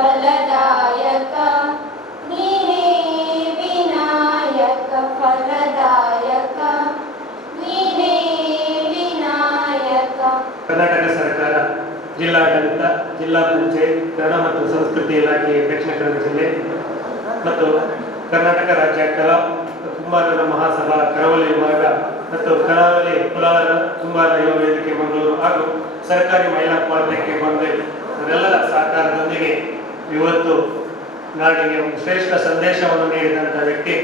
ಫಲದಾಯಕ ನೀನೇ ವಿನಾಯಕ ಫಲದಾಯಕ ನೀನೇ ವಿನಾಯಕ. ಕರ್ನಾಟಕ ಸರ್ಕಾರ, ಜಿಲ್ಲಾಡಳಿತ, ಜಿಲ್ಲಾ ಪಂಚಾಯತ್, ಕನ್ನಡ ಮತ್ತು ಸಂಸ್ಕೃತಿ ಇಲಾಖೆ ದಕ್ಷಿಣ ಕನ್ನಡ ಜಿಲ್ಲೆ ಮತ್ತು ಕರ್ನಾಟಕ ರಾಜ್ಯ ಕಲಾ ಕುಂಬಾರರ ಮಹಾಸಭಾ ಕರಾವಳಿ ವಿಭಾಗ ಮತ್ತು ಕರಾವಳಿ ಕುಲಾಲ ಕುಂಬಾರ ಯುವ ವೇದಿಕೆ ಮಂಗಳೂರು ಹಾಗೂ ಸರ್ಕಾರಿ ಮಹಿಳಾ ಪಾಲಿಕೆ ಬಂದೆ ಇವರೆಲ್ಲರ ಸಹಕಾರದೊಂದಿಗೆ ಇವತ್ತು ನಾಡಿಗೆ ಒಂದು ಶ್ರೇಷ್ಠ ಸಂದೇಶವನ್ನು ನೀಡಿದಂಥ ವ್ಯಕ್ತಿ,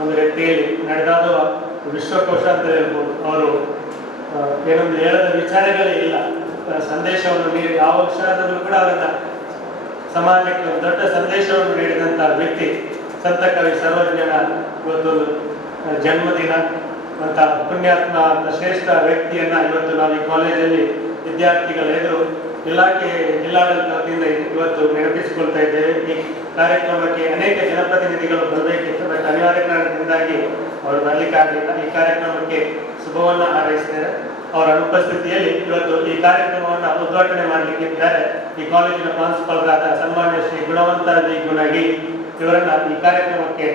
ಒಂದು ವ್ಯಕ್ತಿಯಲ್ಲಿ ನಡೆದಾದ ವಿಶ್ವಕೋಶ ಅಂತ ಹೇಳ್ಬೋದು. ಅವರು ಏನೊಂದು ಹೇಳದ ವಿಚಾರಗಳೇ ಇಲ್ಲ, ಸಂದೇಶವನ್ನು ನೀಡಿ ಯಾವ ವಿಚಾರದಲ್ಲೂ ಕೂಡ ಅವರನ್ನ ಸಮಾಜಕ್ಕೆ ಒಂದು ದೊಡ್ಡ ಸಂದೇಶವನ್ನು ನೀಡಿದಂಥ ವ್ಯಕ್ತಿ ಸಂತ ಕವಿ ಸರ್ವಜ್ಞನ ಇವತ್ತೊಂದು ಜನ್ಮದಿನ ಅಂತ ಪುಣ್ಯಾತ್ಮ ಅಂತ ಶ್ರೇಷ್ಠ ವ್ಯಕ್ತಿಯನ್ನ ಇವತ್ತು ನಾವು ಈ ಕಾಲೇಜಲ್ಲಿ ವಿದ್ಯಾರ್ಥಿಗಳ ಎದುರು ಇಲಾಖೆ ಜಿಲ್ಲಾಡಳಿತ ವತಿಯಿಂದ ಇವತ್ತು ನೆನಪಿಸಿಕೊಳ್ತಾ ಇದ್ದೇವೆ. ಈ ಕಾರ್ಯಕ್ರಮಕ್ಕೆ ಅನೇಕ ಜನಪ್ರತಿನಿಧಿಗಳು ಬರಬೇಕಿತ್ತು, ಬಟ್ ಅನಿವಾರ್ಯ ಕಾರಣದಿಂದಾಗಿ ಅವರು ಬರಲಿಕ್ಕಾಗಲಿಲ್ಲ. ಈ ಕಾರ್ಯಕ್ರಮಕ್ಕೆ ಶುಭವನ್ನು ಹಾರೈಸಿದ್ದಾರೆ. ಅವರ ಅನುಪಸ್ಥಿತಿಯಲ್ಲಿ ಇವತ್ತು ಈ ಕಾರ್ಯಕ್ರಮವನ್ನು ಉದ್ಘಾಟನೆ ಮಾಡಲಿಕ್ಕಿದ್ದಾರೆ ಈ ಕಾಲೇಜಿನ ಪ್ರಾಂಶುಪಾಲರಾದ ಸನ್ಮಾನ್ಯ ಶ್ರೀ ಗುಣವಂತ ಜಿ ಗುಣಗಿ ಇವರನ್ನ ಈ ಕಾರ್ಯಕ್ರಮಕ್ಕೆ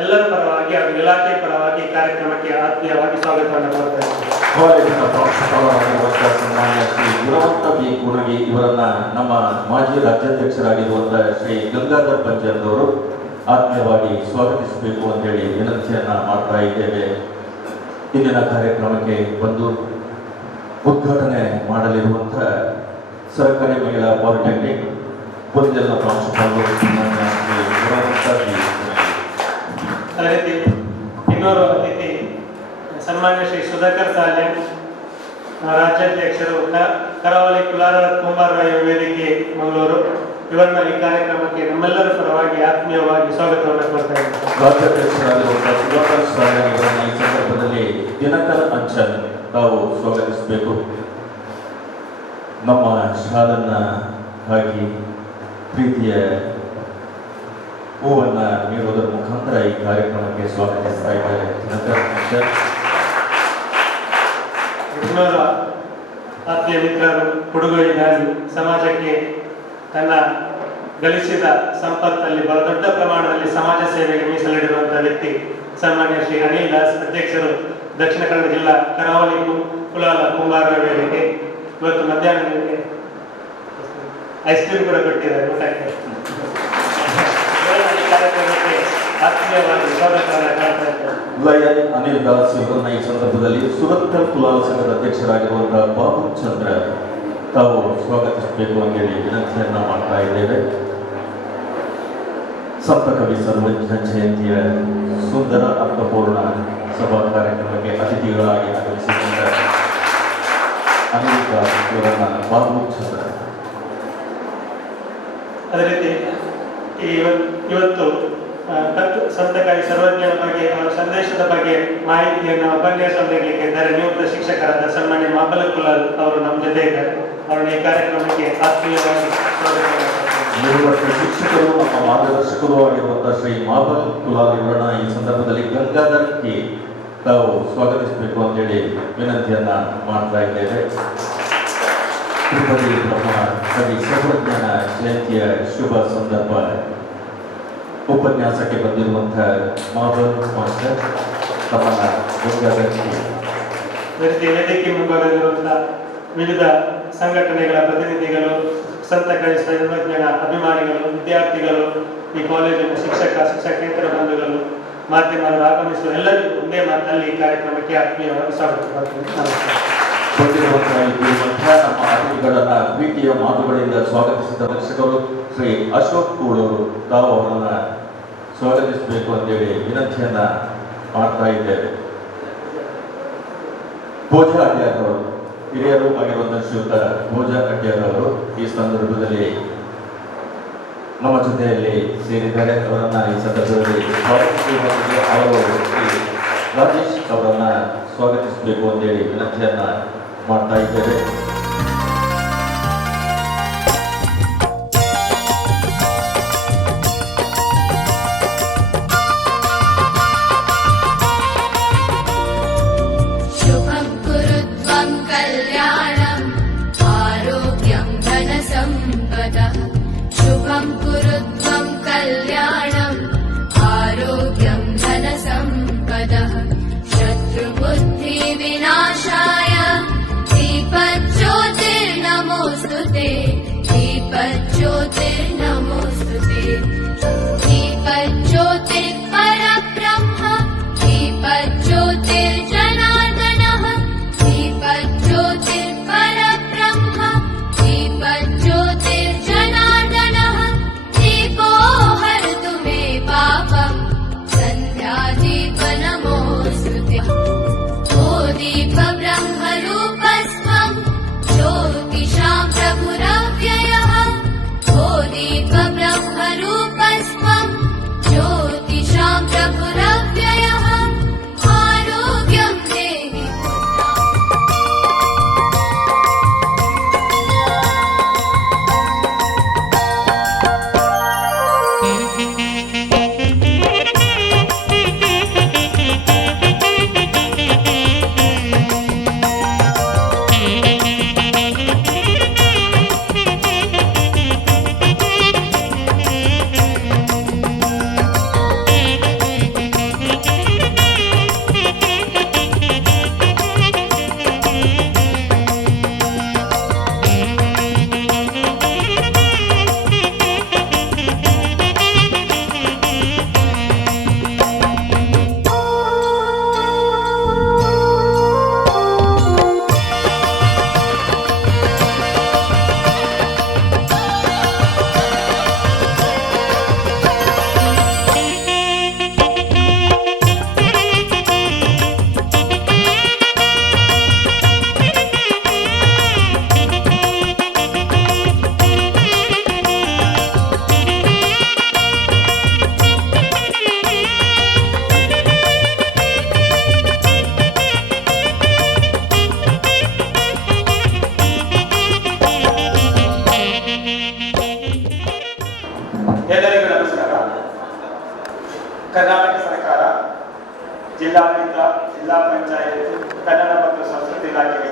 ಎಲ್ಲರ ಪರವಾಗಿ ಹಾಗೂ ಇಲಾಖೆ ಪರವಾಗಿ ಕಾರ್ಯಕ್ರಮಕ್ಕೆ ಆತ್ಮೀಯವಾಗಿ ಸ್ವಾಗತವನ್ನು ಮಾಡ್ತಾರೆ. ಕಾಲೇಜಿನ ಪ್ರಾಂಶುಪಾಲರಾಗಿರುವಂತಹ ಸನ್ಮಾನ್ಯ ಶ್ರೀ ಗುಣವಂತ ಬಿ ಗುಣಗಿ ಇವರನ್ನ ನಮ್ಮ ಮಾಜಿ ರಾಜ್ಯಾಧ್ಯಕ್ಷರಾಗಿರುವಂತಹ ಶ್ರೀ ಗಂಗಾಧರ್ ಪಂಜರ್ದವರು ಆತ್ಮೀಯವಾಗಿ ಸ್ವಾಗತಿಸಬೇಕು ಅಂತೇಳಿ ವಿನಂತಿಯನ್ನ ಮಾಡ್ತಾ ಇದ್ದೇವೆ. ಇಂದಿನ ಕಾರ್ಯಕ್ರಮಕ್ಕೆ ಬಂದು ಉದ್ಘಾಟನೆ ಮಾಡಲಿರುವಂತಹ ಸರ್ಕಾರಿ ಮಹಿಳಾ ಪಾಲಿಟೆಕ್ನಿಕ್ ಪೊಂಜಲ್ನ ಪ್ರಾಂಶುಪಾಲರು ಸನ್ಮಾನ್ಯ ಶ್ರೀ ಗುಣವಂತ ಬಿ ಅದೇ ರೀತಿ ಇನ್ನೋರ್ವ ಅತಿಥಿ ಸನ್ಮಾನ್ಯ ಶ್ರೀ ಸುಧಾಕರ್ ಸಾಲೆ, ರಾಜ್ಯಾಧ್ಯಕ್ಷರು ಕರಾವಳಿ ಕುಲಾಲ ಕುಂಬಾರ ವೇದಿಕೆ ಮಂಗಳೂರು, ಇವರನ್ನ ಈ ಕಾರ್ಯಕ್ರಮಕ್ಕೆ ನಮ್ಮೆಲ್ಲರ ಪರವಾಗಿ ಆತ್ಮೀಯವಾಗಿ ಸ್ವಾಗತವನ್ನು ಕೊಡ್ತಾ ಇದ್ದಾರೆ. ರಾಜ್ಯಾಧ್ಯಕ್ಷರಾಗಿರುವಂತಹ ಸುಧಾಕರ್ ಸಾಲೆ ಅವರನ್ನ ಈ ಸಂದರ್ಭದಲ್ಲಿ ದಿನಕರ್ ಅಂಚನ್ ತಾವು ಸ್ವಾಗತಿಸಬೇಕು. ನಮ್ಮ ಶಾಲನ್ನ ಹಾಕಿ ಪ್ರೀತಿಯ ಹೂವನ್ನ ನೀಡುವುದರ ಮುಖಾಂತರ ಈ ಕಾರ್ಯಕ್ರಮಕ್ಕೆ ಸ್ವಾಗತಿಸ್ತಾ ಇದ್ದಾರೆ ದಿನಕರ್ ಅಂಚನ್. ಇನ್ನೋರ್ವ ಆತ್ಮೀಯ ಮಿತ್ರರು, ಕೊಡುಗೊಯ್ದಾರಿ, ಸಮಾಜಕ್ಕೆ ತನ್ನ ಗಳಿಸಿದ ಸಂಪತ್ತಲ್ಲಿ ಬಹಳ ದೊಡ್ಡ ಪ್ರಮಾಣದಲ್ಲಿ ಸಮಾಜ ಸೇವೆಗೆ ಮೀಸಲಿಡಿರುವಂತಹ ವ್ಯಕ್ತಿ ಸನ್ಮಾನ್ಯ ಶ್ರೀ ಅನಿಲ್ ದಾಸ್, ಅಧ್ಯಕ್ಷರು ದಕ್ಷಿಣ ಕನ್ನಡ ಜಿಲ್ಲಾ ಕರಾವಳಿ ಕುಲಾಲ ಕುಂಬಾರ ವೇದಿಕೆ. ಇವತ್ತು ಮಧ್ಯಾಹ್ನ ಐಸ್ ಕ್ರೀಮ್ ಕೂಡ ಕೊಟ್ಟಿದ್ದಾರೆ ಊಟಕ್ಕೆ. ಕಾರ್ಯಕ್ರಮಕ್ಕೆ ಆತ್ಮೀಯವಾಗಿ ಸ್ವಾಗತವನ್ನು ಮಾಡ್ತಾ ಇದ್ದಾರೆ. ಲಯನ್ ಅನಿಲ್ ದಾಸ್ ಇವರನ್ನ ಈ ಸಂದರ್ಭದಲ್ಲಿ ಸುರತ್ಕಲ್ ಕುಲಾಲ ಸಂಘದ ಅಧ್ಯಕ್ಷರಾಗಿರುವಂತಹ ಬಾಬು ಚಂದ್ರ ತಾವು ಸ್ವಾಗತಿಸಬೇಕು ಅಂತೇಳಿ ವಿನಂತಿಯನ್ನ ಮಾಡ್ತಾ ಇದ್ದೇವೆ. ಸಂತ ಕವಿ ಸರ್ವಜ್ಞ ಜಯಂತಿಯ ಸುಂದರ ಅರ್ಥಪೂರ್ಣ ಸಭಾ ಕಾರ್ಯಕ್ರಮಕ್ಕೆ ಅತಿಥಿಗಳಾಗಿ ಆಗಮಿಸಿಕೊಂಡ ಅನಿಲ್ ದಾಸ್ ಇವರನ್ನ ಬಾಬು ಚಂದ್ರ. ಅದೇ ರೀತಿ ಇವತ್ತು ಸಂತ ಕವಿ ಸರ್ವಜ್ಞನ ಬಗ್ಗೆ, ಅವರ ಸಂದೇಶದ ಬಗ್ಗೆ ಮಾಹಿತಿಯನ್ನು ಉಪನ್ಯಾಸ ನೀಡಲಿಕ್ಕೆ ಇದ್ದಾರೆ ನಿವೃತ್ತ ಶಿಕ್ಷಕರಾದ ಸನ್ಮಾನ್ಯ ಮಾಬಲ ಕುಲಾಲ್ ಅವರು ನಮ್ಮ ಜೊತೆ ಇದ್ದಾರೆ. ಅವರನ್ನು ಈ ಕಾರ್ಯಕ್ರಮಕ್ಕೆ ಆತ್ಮೀಯವಾಗಿ ನಿವೃತ್ತ ಶಿಕ್ಷಕರು, ನಮ್ಮ ಮಾರ್ಗದರ್ಶಕರು ಆಗಿರುವಂತಹ ಶ್ರೀ ಮಾಬಲ್ ಕುಲಾಲ್ ಇವರನ್ನ ಈ ಸಂದರ್ಭದಲ್ಲಿ ಗಂಗಾಧರ್ ಕೆ ತಾವು ಸ್ವಾಗತಿಸಬೇಕು ಅಂತೇಳಿ ವಿನಂತಿಯನ್ನ ಮಾಡ್ತಾ ಇದ್ದೇವೆ. ತಿರುಪತಿ ನಮ್ಮ ಕವಿ ಸರ್ವಜ್ಞನ ಜಯಂತಿಯ ಶುಭ ಸಂದರ್ಭ ಉಪನ್ಯಾಸಕ್ಕೆ ಬಂದಿರುವಂತಹ ಮಾಬಲ್ ಮಾಸ್ಟರ್ ತಮ್ಮನ್ನ ಗಂಗಾಧರ್ ಕೆ ವೇದಿಕೆ ಮುಂಭಾಗದಲ್ಲಿರುವಂತಹ ವಿವಿಧ ಸಂಘಟನೆಗಳ ಪ್ರತಿನಿಧಿಗಳು, ಸಂತ ಕವಿ ಸರ್ವಜ್ಞನ ಅಭಿಮಾನಿಗಳು, ವಿದ್ಯಾರ್ಥಿಗಳು, ಈ ಕಾಲೇಜಿನ ಶಿಕ್ಷಕೇತರ ಬಂಧುಗಳು, ಮಾಧ್ಯಮಗಳು ಆಗಮಿಸುವ ಎಲ್ಲರಿಗೂ ಒಂದೇ ಮಾತಿನಲ್ಲಿ ಈ ಕಾರ್ಯಕ್ರಮಕ್ಕೆ ಆತ್ಮೀಯವಾಗಿ ಸ್ವಾಗತ ಬಂದಿರುವಂತಹ ನಮ್ಮ ಅತಿಥಿಗಳನ್ನ ಪ್ರೀತಿಯ ಮಾತುಗಳಿಂದ ಸ್ವಾಗತಿಸಿದ ದರ್ಶಕರು ಶ್ರೀ ಅಶೋಕ್ ಕೂಳೂರು ತಾವು ಅವರನ್ನ ಸ್ವಾಗತಿಸಬೇಕು ಅಂತೇಳಿ ವಿನಂತಿಯನ್ನ ಮಾಡ್ತಾ ಇದ್ದೇವೆ. ಭೋಜ ಅಡ್ಯಾರವರು, ಹಿರಿಯರು ಆಗಿರುವಂತಹ ಶ್ರೀಯುತ ಭೋಜ ಅಡ್ಯಾರವರು ಈ ಸಂದರ್ಭದಲ್ಲಿ ನಮ್ಮ ಜೊತೆಯಲ್ಲಿ ಸೇರಿದ್ದಾರೆ. ಅವರನ್ನ ಈ ಸಂದರ್ಭದಲ್ಲಿ ಸ್ವಾಗತಿಸುವ ಅವರು ರಾಜೇಶ್ ಅವರನ್ನ ಸ್ವಾಗತಿಸಬೇಕು ಅಂತೇಳಿ ವಿನಂತಿಯನ್ನ ಮಾಡ್ತಾ ಇದ್ದೇವೆ. कल्याणम् आरोग्यं धनसम्पदः शुभ सर्वं कुरु त्वं कल्याणम् आरोग्यं धनसम्पदः शत्रुबुद्धिविनाशाय दीपज्योतिर्नमोऽस्तुते दीपज्योतिर्नमोऽस्तुते दीपज्योतिर्परब्रह्म दीपज्योतिर्जनार्दनः दीपज्योतिर्परब्रह्म दीपज्योतिर्जनार्दनः दीपो हरतु मे पापम् सन्ध्यादीपनमोऽस्तुते ओ दीपब्रह्मरूपस्त्वं ज्योतिषां प्रभुरव्ययः ओ दीपब्रह्मरूपस्त्वं ज्योतिषां प्रभुरव्ययः आरोग्यं देहि ಎಲ್ಲರಿಗೂ ನಮಸ್ಕಾರ. ಕರ್ನಾಟಕ ಸರ್ಕಾರ, ಜಿಲ್ಲಾಡಳಿತ, ಜಿಲ್ಲಾ ಪಂಚಾಯತ್, ಕನ್ನಡ ಮತ್ತು ಸಂಸ್ಕೃತಿ ಇಲಾಖೆ,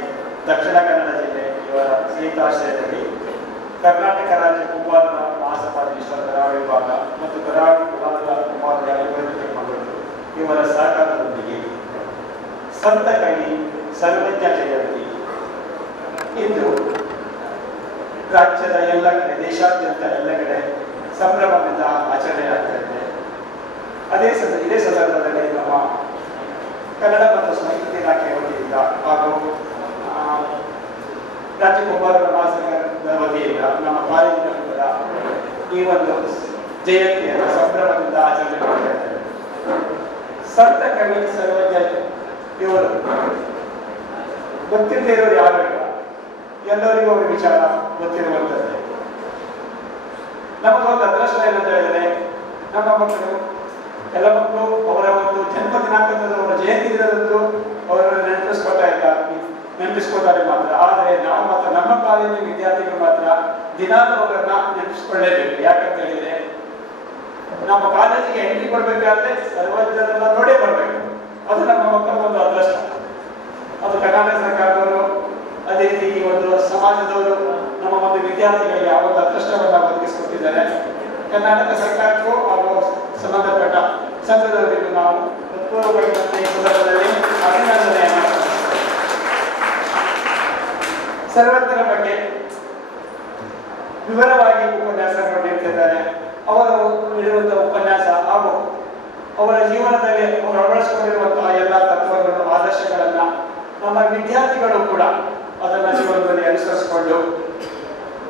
ದಕ್ಷಿಣ ಕನ್ನಡ ಜಿಲ್ಲೆ ಇವರ ಸಂಯುಕ್ತಾಶ್ರಯದಲ್ಲಿ ಕರ್ನಾಟಕ ರಾಜ್ಯ ಕುಂಬಾರರ ಮಹಾಸಭಾ ವಿಶ್ವ ಕರಾವಳಿ ವಿಭಾಗ ಮತ್ತು ಕರಾವಳಿ ವಿಭಾಗದ ಕುಂಬಾರರ ಅಭಿವೃದ್ಧಿ ಮಂಡಳಿ ಇವರ ಸಹಕಾರದೊಂದಿಗೆ ಸಂತ ಕವಿ ಸರ್ವಜ್ಞ ಜಯಂತಿ ಇಂದು ರಾಜ್ಯದ ಎಲ್ಲ ಕಡೆ, ದೇಶಾದ್ಯಂತ ಎಲ್ಲ ಕಡೆ ಸಂಭ್ರಮದಿಂದ ಆಚರಣೆ ಆಗ್ತಾ ಇದೆ. ಇದೇ ಸಂದರ್ಭದಲ್ಲಿ ನಮ್ಮ ಕನ್ನಡ ಮತ್ತು ಸಂಸ್ಕೃತಿ ಇಲಾಖೆ ವತಿಯಿಂದ ಹಾಗೂ ರಾಜ್ಯ ಕುಂಬಾರರ ಮಹಾಸಂಘದ ವತಿಯಿಂದ ನಮ್ಮ ಕಾಲೇಜಿನ ಈ ಒಂದು ಜಯಂತಿಯನ್ನು ಸಂಭ್ರಮದಿಂದ ಆಚರಣೆ ಮಾಡ್ತಾ ಇದ್ದಾರೆ. ಸಂತ ಕವಿ ಸರ್ವಜ್ಞ ಇವರು ಗೊತ್ತಿಲ್ಲದೆ ಇರೋರು ಯಾರು ಇಲ್ಲ, ಎಲ್ಲರಿಗೂ ಅವರ ವಿಚಾರ ಗೊತ್ತಿರುವಂಥದ್ದೇ. ನಮಗೊಂದು ಅದೃಷ್ಟ ಏನಂತ ಹೇಳಿದ್ರೆ, ನಮ್ಮ ಮಕ್ಕಳು ಎಲ್ಲ ಮಕ್ಕಳು ಅವರ ಒಂದು ಜನ್ಮ ದಿನಾಂಕದ ಅವರ ಜಯಂತಿ ದಿನದಂದು ಅವರನ್ನು ನೆನಪಿಸ್ಕೊತಾರೆ ಮಾತ್ರ. ಆದರೆ ನಾವು ಮಾತ್ರ ನಮ್ಮ ಕಾಲೇಜಿನ ವಿದ್ಯಾರ್ಥಿಗಳು ಮಾತ್ರ ದಿನಾಲೂ ಅವರನ್ನ ನೆನಪಿಸ್ಕೊಳ್ಳೇಬೇಕು. ಯಾಕಂತ ಹೇಳಿದ್ರೆ ನಮ್ಮ ಕಾಲೇಜಿಗೆ ಎಂಟ್ರಿ ಕೊಡ್ಬೇಕಾದ್ರೆ ಸರ್ವಜ್ಞರನ್ನ ನೋಡೇ ಬರ್ಬೇಕು. ಅದು ನಮ್ಮ ಮಕ್ಕಳ ಒಂದು ಅದೃಷ್ಟ. ಅದು ಕರ್ನಾಟಕ ಸರ್ಕಾರದವರು, ಅದೇ ರೀತಿ ಈ ಒಂದು ಸಮಾಜದವರು ನಮ್ಮ ಒಂದು ವಿದ್ಯಾರ್ಥಿಗಳಿಗೆ ಆ ಒಂದು ಅದೃಷ್ಟವನ್ನು ಒದಗಿಸಿಕೊಟ್ಟಿದ್ದಾರೆ. ಕರ್ನಾಟಕ ಸರ್ಕಾರಕ್ಕೂ ಹಾಗೂ ಸಂಬಂಧಪಟ್ಟ ಸಂಘದವರಿಗೂ ನಾವು ಹೃತ್ಪೂರ್ವಕವಾಗಿ ಈ ಸಂದರ್ಭದಲ್ಲಿ ಅಭಿನಂದನೆಯನ್ನು ಸರ್ವಜ್ಞರ ಬಗ್ಗೆ ವಿವರವಾಗಿ ಉಪನ್ಯಾಸಗಳು ನೀಡುತ್ತಿದ್ದಾರೆ. ಅವರು ನೀಡುವಂತಹ ಉಪನ್ಯಾಸ ಹಾಗೂ ಅವರ ಜೀವನದಲ್ಲಿ ಅವರು ಅಳವಡಿಸಿಕೊಂಡಿರುವಂತಹ ಎಲ್ಲ ತತ್ವಗಳು, ಆದರ್ಶಗಳನ್ನ ನಮ್ಮ ವಿದ್ಯಾರ್ಥಿಗಳು ಕೂಡ ಅದನ್ನ ಜೀವನದಲ್ಲಿ ಅನುಸರಿಸಿಕೊಂಡು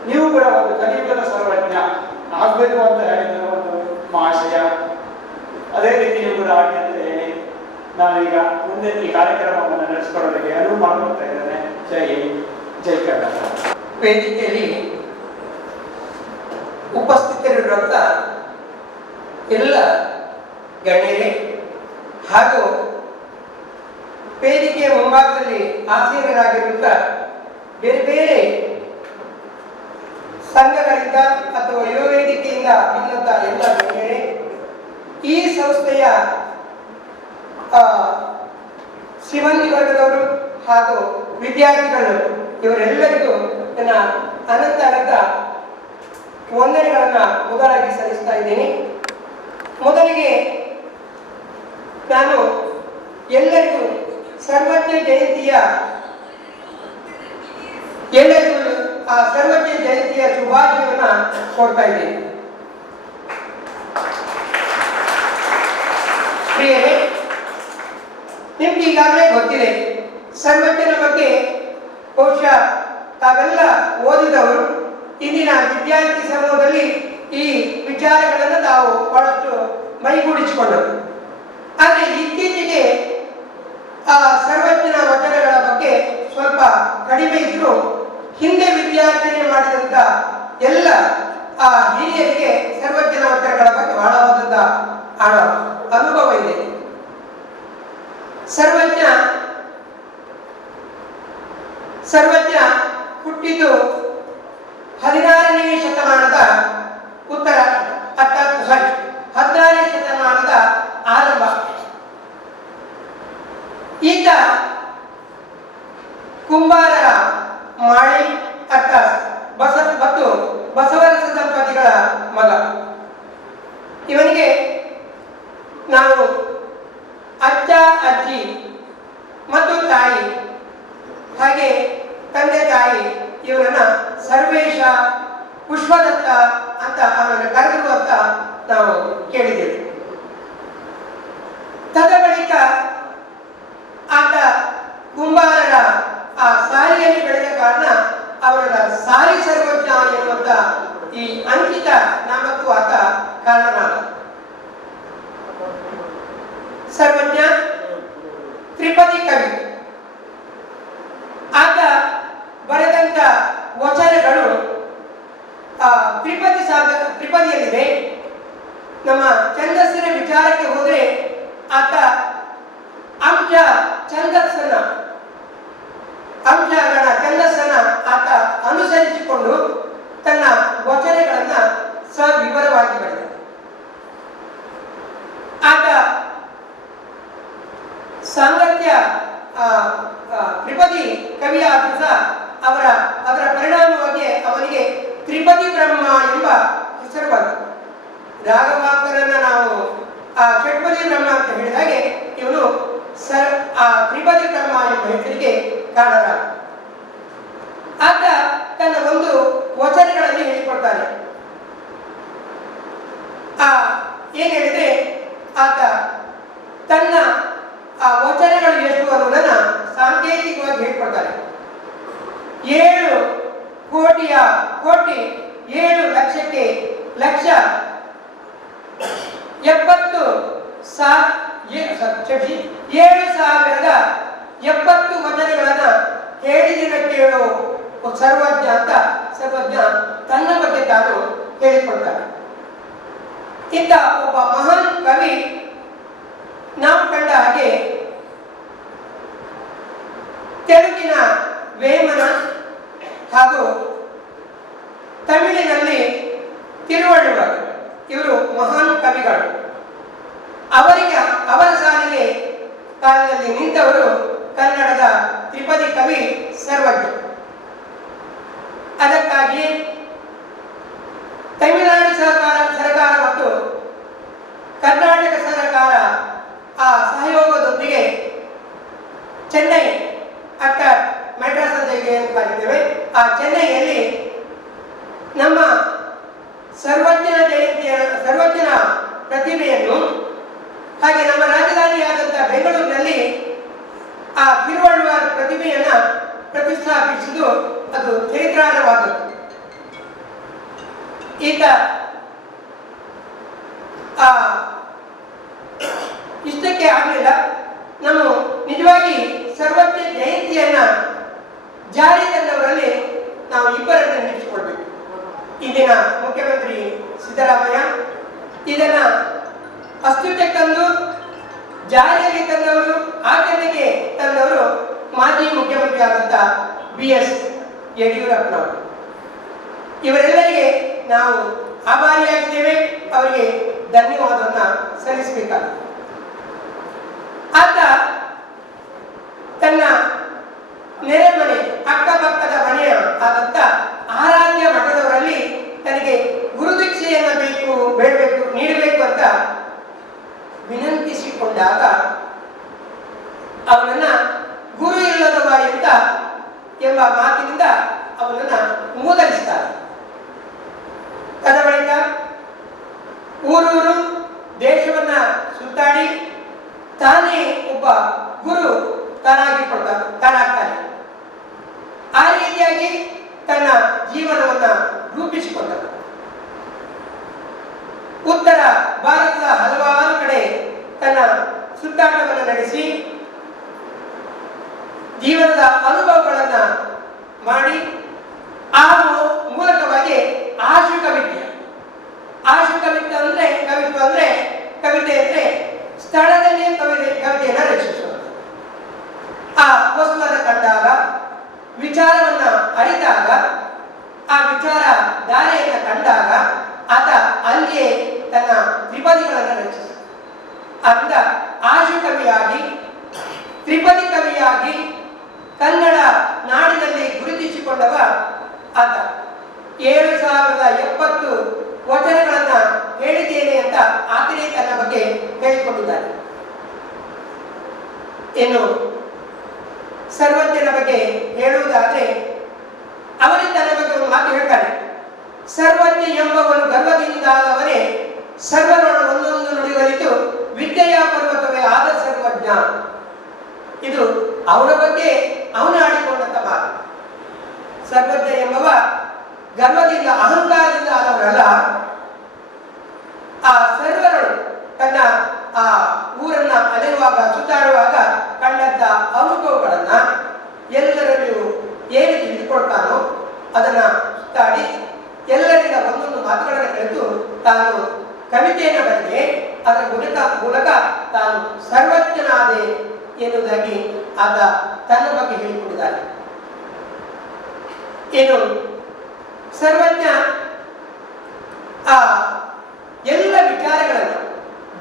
ನೀವು ಕೂಡ ಒಂದು ಕಲಿಯುಗದ ಸರ್ವಜ್ಞ ಆಗಬೇಕು ಅಂತ ಹೇಳಿದ ಒಂದು ಮಹಾಶಯ. ಅದೇ ರೀತಿ ನೀವು ಕೂಡ ಆಗಿ ಅಂತ ಹೇಳಿ ನಾನೀಗ ಮುಂದೆ ಈ ಕಾರ್ಯಕ್ರಮವನ್ನು ನಡೆಸಿಕೊಳ್ಳೋದಕ್ಕೆ ಅನುವು ಮಾಡಿಕೊಡ್ತಾ ಇದ್ದೇನೆ. ಜೈ ಕರ್ನಾಟಕ. ವೇದಿಕೆಯಲ್ಲಿ ಉಪಸ್ಥಿತರಿರುವಂಥ ಎಲ್ಲ ಗಣ್ಯರೇ ಹಾಗೂ ವೇದಿಕೆಯ ಮುಂಭಾಗದಲ್ಲಿ ಆಸೀನರಾಗಿರುವಂಥ ಬೇರೆ ಬೇರೆ ಸಂಘಗಳಿಂದ ಅಥವಾ ಯುವ ವೇದಿಕೆಯಿಂದ ಬಂದಂಥ ಎಲ್ಲ ಗಣ್ಯರೇ, ಈ ಸಂಸ್ಥೆಯ ಸಿಬ್ಬಂದಿ ವರ್ಗದವರು ಹಾಗೂ ವಿದ್ಯಾರ್ಥಿಗಳು ಇವರೆಲ್ಲರಿಗೂ ನನ್ನ ಅನಂತ ವಂದನೆಗಳನ್ನು ಮೊದಲಾಗಿ ಸಲ್ಲಿಸ್ತಾ ಇದ್ದೀನಿ. ಮೊದಲಿಗೆ ನಾನು ಎಲ್ಲರಿಗೂ ಸರ್ವಜ್ಞ ಜಯಂತಿಯ ಆ ಸರ್ವಜ್ಞ ಜಯಂತಿಯ ಶುಭಾಶಯವನ್ನು ಕೊಡ್ತಾ ಇದ್ದೀನಿ. ಪ್ರಿಯರೇ, ನಿಮ್ಗೆ ಈಗಾಗಲೇ ಗೊತ್ತಿದೆ ಸರ್ವಜ್ಞನ ಬಗ್ಗೆ. ಬಹುಶಃ ತಾವೆಲ್ಲ ಓದಿದವರು ಇಂದಿನ ವಿದ್ಯಾರ್ಥಿ ಸಮೂಹದಲ್ಲಿ ಈ ವಿಚಾರಗಳನ್ನು ತಾವು ಬಹಳಷ್ಟು ಮೈಗೂಡಿಸಿಕೊಂಡರು. ಆದರೆ ಇತ್ತೀಚೆಗೆ ಆ ಸರ್ವಜ್ಞನ ವಚನಗಳ ಬಗ್ಗೆ ಸ್ವಲ್ಪ ಕಡಿಮೆ ಇದ್ದರೂ ಹಿಂದೆ ವಿದ್ಯಾರ್ಥಿನಿ ಮಾಡಿದಂಥ ಎಲ್ಲ ಆ ಹಿರಿಯರಿಗೆ ಸರ್ವಜ್ಞನ ವಚನಗಳ ಬಗ್ಗೆ ಬಹಳವಾದಂಥ ಅನುಭವ ಇದೆ. ಸರ್ವಜ್ಞ ಹುಟ್ಟಿದ್ದು 16ನೇ ಶತಮಾನದ 16ನೇ ಶತಮಾನದ ಆರಂಭ. ಈತ ಕುಂಬಾರರ ಮಾಳಿ ಮತ್ತು ಬಸವರಸ ದಂಪತಿಗಳ ಮಗ. ಇವನಿಗೆ ನಾವು ಅಜ್ಜ, ಅಜ್ಜಿ ಮತ್ತು ತಾಯಿ, ಹಾಗೆ ತಂದೆ ತಾಯಿ ಇವರನ್ನ ಸರ್ವೇಶ, ಪುಷ್ಪದತ್ತ ಅಂತ ಅವರನ್ನು ಕರೆದರು ಅಂತ ನಾವು ಕೇಳಿದ್ದೇವೆ. ತದ ಬಳಿಕ ಆತ ಕುಂಬಾರರ ಆ ಸಾಲಿಯಲ್ಲಿ ಬೆಳೆದ ಕಾರಣ ಅವರ ಸಾಲಿ ಸರ್ವಜ್ಞ ಎನ್ನುವಂತ ಈ ಅಂಕಿತ ನಾಮಕ್ಕೂ ಆತ ಕಾರಣನಾದ. ಸರ್ವಜ್ಞ ತ್ರಿಪದಿ ಕವಿ. ಆತ ಬರೆದಂತ ವಚನಗಳು ತ್ರಿಪದಿಯಲ್ಲಿದೆ. ನಮ್ಮ ಛಂದಸ್ಸಿನ ವಿಚಾರಕ್ಕೆ ಹೋದರೆ ಆತ ಅಂಶಗಳ ಛಂದಸ್ಸನ್ನ ಆತ ಅನುಸರಿಸಿಕೊಂಡು ತನ್ನ ವಚನಗಳನ್ನ ಸವಿವರವಾಗಿ ಬರೆದ. ಆತ ಸಾಂಗತ್ಯ ತ್ರಿಪದಿ ಕವಿಯಾದರೂ ಸಹ ಅದರ ಪರಿಣಾಮವಾಗಿ ಅವನಿಗೆ ತ್ರಿಪದಿ ಬ್ರಹ್ಮ ಎಂಬ ಹೆಸರು ಬಂತು. ರಾಘವಾಂಕರನ್ನ ನಾವು ಷಟ್ಪದಿ ಬ್ರಹ್ಮ ಅಂತ ಹೇಳಿದಾಗೆ ಇವನು ತ್ರಿಪದಿ ಬ್ರಹ್ಮ ಎಂಬ ಹೆಸರಿಗೆ ಕಾರಣರಾದ. ಆತ ತನ್ನ ಒಂದು ವಚನಗಳಲ್ಲಿ ಹೇಳಿಕೊಡ್ತಾನೆ. ಏನ್ ಹೇಳಿದ್ರೆ ಆತ ತನ್ನ ವಚನಗಳು ಎಷ್ಟು ಅನ್ನೋದನ್ನ ಸಾಂಕೇತಿಕವಾಗಿ ಹೇಳ್ಕೊಡ್ತಾರೆ. 7 ಕೋಟಿಯ ಕೋಟಿ 7 ಲಕ್ಷಕ್ಕೆ ಲಕ್ಷ 7,070 ವಚನಗಳನ್ನ ಹೇಳಿದಿನ ಕೇಳು ಸರ್ವಜ್ಞ ಅಂತ ಸರ್ವಜ್ಞ ತನ್ನ ಬಗ್ಗೆ ತಾನು ಹೇಳಿಕೊಡ್ತಾನೆ. ಇಂಥ ಒಬ್ಬ ಮಹಾನ್ ಕವಿ ನಾವು ಕಂಡ ಹಾಗೆ ತೆಲುಗಿನ ವೇಮನ ಹಾಗೂ ತಮಿಳಿನಲ್ಲಿ ತಿರುವಳ್ಳುವರು ಇವರು ಮಹಾನ್ ಕವಿಗಳು. ಅವರ ಸಾಲಿಗೆ ಕಾಲದಲ್ಲಿ ನಿಂತವರು ಕನ್ನಡದ ತ್ರಿಪದಿ ಕವಿ ಸರ್ವಜ್ಞ. ಅದಕ್ಕಾಗಿ ತಮಿಳುನಾಡು ಸರ್ಕಾರ ಮತ್ತು ಕರ್ನಾಟಕ ಸರ್ಕಾರ ಆ ಸಹಯೋಗದೊಂದಿಗೆ ಚೆನ್ನೈ ಮೆಡ್ರಾಸ್ ಅಂತ ಏನು ಕರೀತೇವೆ, ಆ ಚೆನ್ನೈಯಲ್ಲಿ ನಮ್ಮ ಸರ್ವಜ್ಞನ ಪ್ರತಿಮೆಯನ್ನು, ಹಾಗೆ ನಮ್ಮ ರಾಜಧಾನಿಯಾದಂಥ ಬೆಂಗಳೂರಿನಲ್ಲಿ ಆ ತಿರುವಳ್ಳುವರ ಪ್ರತಿಮೆಯನ್ನ ಪ್ರತಿಷ್ಠಾಪಿಸಿದ್ದು ಅದು ಚರಿತ್ರಾರ್ಹವಾದದ್ದು. ಈತ ಇಷ್ಟಕ್ಕೆ ಆಗಲಿಲ್ಲ. ನಾವು ನಿಜವಾಗಿ ಸರ್ವಜ್ಞ ಜಯಂತಿಯನ್ನ ಜಾರಿ ತಂದವರಲ್ಲಿ ನಾವು ಇಬ್ಬರನ್ನು ನೆನಪಿಸಿಕೊಳ್ಬೇಕು. ಇಂದಿನ ಮುಖ್ಯಮಂತ್ರಿ ಸಿದ್ದರಾಮಯ್ಯ ಇದನ್ನ ಅಸ್ತಿತ್ವಕ್ಕೆ ತಂದು ಜಾರಿಯಲ್ಲಿ ತಂದವರು, ಆಚರಣೆಗೆ ತಂದವರು ಮಾಜಿ ಮುಖ್ಯಮಂತ್ರಿ ಆದಂಥ BS ಯಡಿಯೂರಪ್ಪನವರು. ಇವರೆಲ್ಲರಿಗೆ ನಾವು ಆಭಾರಿಯಾಗಿದ್ದೇವೆ, ಅವರಿಗೆ ಧನ್ಯವಾದವನ್ನು ಸಲ್ಲಿಸಬೇಕಾಗಿದೆ. ಆತ ತನ್ನ ನೆರೆಮನೆ ಅಕ್ಕಪಕ್ಕದ ಮನೆಯ ಆದಂಥ ಆರಾಧ್ಯ ಮಠದವರಲ್ಲಿ ತನಗೆ ಗುರುದೀಕ್ಷೆಯನ್ನು ಬೇಡಬೇಕು ನೀಡಬೇಕು ಅಂತ ವಿನಂತಿಸಿಕೊಂಡಾಗ ಅವನನ್ನ ಗುರು ಇಲ್ಲದವ ಎಂಬ ಮಾತಿನಿಂದ ಅವನನ್ನ ಮೂದಲಿಸ್ತಾರೆ. ತದ ಬಳಿಕ ಊರೂರು ದೇಶವನ್ನ ಸುತ್ತಾಡಿ ತಾನೇ ಒಬ್ಬ ಗುರು ತಾನಾಗ್ತಾನೆ. ಆ ರೀತಿಯಾಗಿ ತನ್ನ ಜೀವನವನ್ನ ರೂಪಿಸಿಕೊಂಡ. ಉತ್ತರ ಭಾರತದ ಹಲವಾರು ಕಡೆ ತನ್ನ ಸುತ್ತಾಟವನ್ನು ನಡೆಸಿ ಜೀವನದ ಅನುಭವಗಳನ್ನ ಮಾಡಿ ಆ ಮೂಲಕವಾಗಿ ಆಶುಕವಿತ್ಯ ಅಂದ್ರೆ ಕವಿತೆ ಅಂದ್ರೆ ಸ್ಥಳದಲ್ಲಿ ಕವಿತೆಯನ್ನು ರಚಿಸುವುದು. ಆ ವಸ್ತುವನ್ನು ಕಂಡಾಗ ವಿಚಾರವನ್ನ ಅರಿತಾಗ ಆ ವಿಚಾರ ಧಾರೆಯನ್ನು ಕಂಡಾಗ ಆತ ಅಲ್ಲಿಯೇ ತನ್ನ ತ್ರಿಪದಿಗಳನ್ನು ರಚಿಸಿದ. ಆದ್ದರಿಂದ ಆಶುಕವಿಯಾಗಿ ತ್ರಿಪದಿ ಕವಿಯಾಗಿ ಕನ್ನಡ ನಾಡಿನಲ್ಲಿ ಗುರುತಿಸಿಕೊಂಡವ ಆತ. 7070 ವಚನಗಳನ್ನ ಹೇಳಿದ್ದೇನೆ ಅಂತ ಆತನೇ ತನ್ನ ಬಗ್ಗೆ ಹೇಳಿಕೊಂಡಿದ್ದಾನೆ. ಇನ್ನು ಸರ್ವಜ್ಞನ ಬಗ್ಗೆ ಹೇಳುವುದಾದ್ರೆ ಅವನೇ ತನ್ನ ಬಗ್ಗೆ ಒಂದು ಮಾತು ಹೇಳ್ತಾನೆ. ಸರ್ವಜ್ಞ ಎಂಬವನು ಗರ್ವದಿಂದಾದವನೇ ಸರ್ವರೊಳು ಒಂದೊಂದು ನುಡಿಗಳಿತು ವಿದ್ಯೆಯ ಪರ್ವತವೇ ಆದ ಸರ್ವಜ್ಞ. ಇದು ಅವನ ಬಗ್ಗೆ ಅವನು ಆಡಿಕೊಂಡಂತ ಮಾತು. ಸರ್ವಜ್ಞ ಎಂಬವ ಗರ್ವದಿಂದ ಅಹಂಕಾರದಿಂದ ಆದವರಲ್ಲ. ಆ ಸರ್ವರಳು ತನ್ನ ಆ ಊರನ್ನ ಅಲೆಯುವಾಗ ಸುತ್ತಾಡುವಾಗ ಕಂಡಂತ ಅನುಭವಗಳನ್ನ ಎಲ್ಲರಲ್ಲಿಯೂ ಏನು ತಿಳಿದುಕೊಳ್ತಾನೋ ಅದನ್ನ ಸುತ್ತಾಡಿ ಎಲ್ಲರಿಂದ ಒಂದೊಂದು ಮಾತುಗಳನ್ನು ಕಲಿತು ತಾನು ಕವಿತೆಯನ್ನು ಬರೆದೆ. ಅದರ ಮೂಲಕ ತಾನು ಸರ್ವಜ್ಞನಾದೆ ಎನ್ನುವುದಾಗಿ ಆತ ತನ್ನ ಬಗ್ಗೆ ಹೇಳಿಕೊಂಡಿದ್ದಾನೆ. ಇನ್ನು ಸರ್ವಜ್ಞ ಆ ಎಲ್ಲ ವಿಚಾರಗಳನ್ನು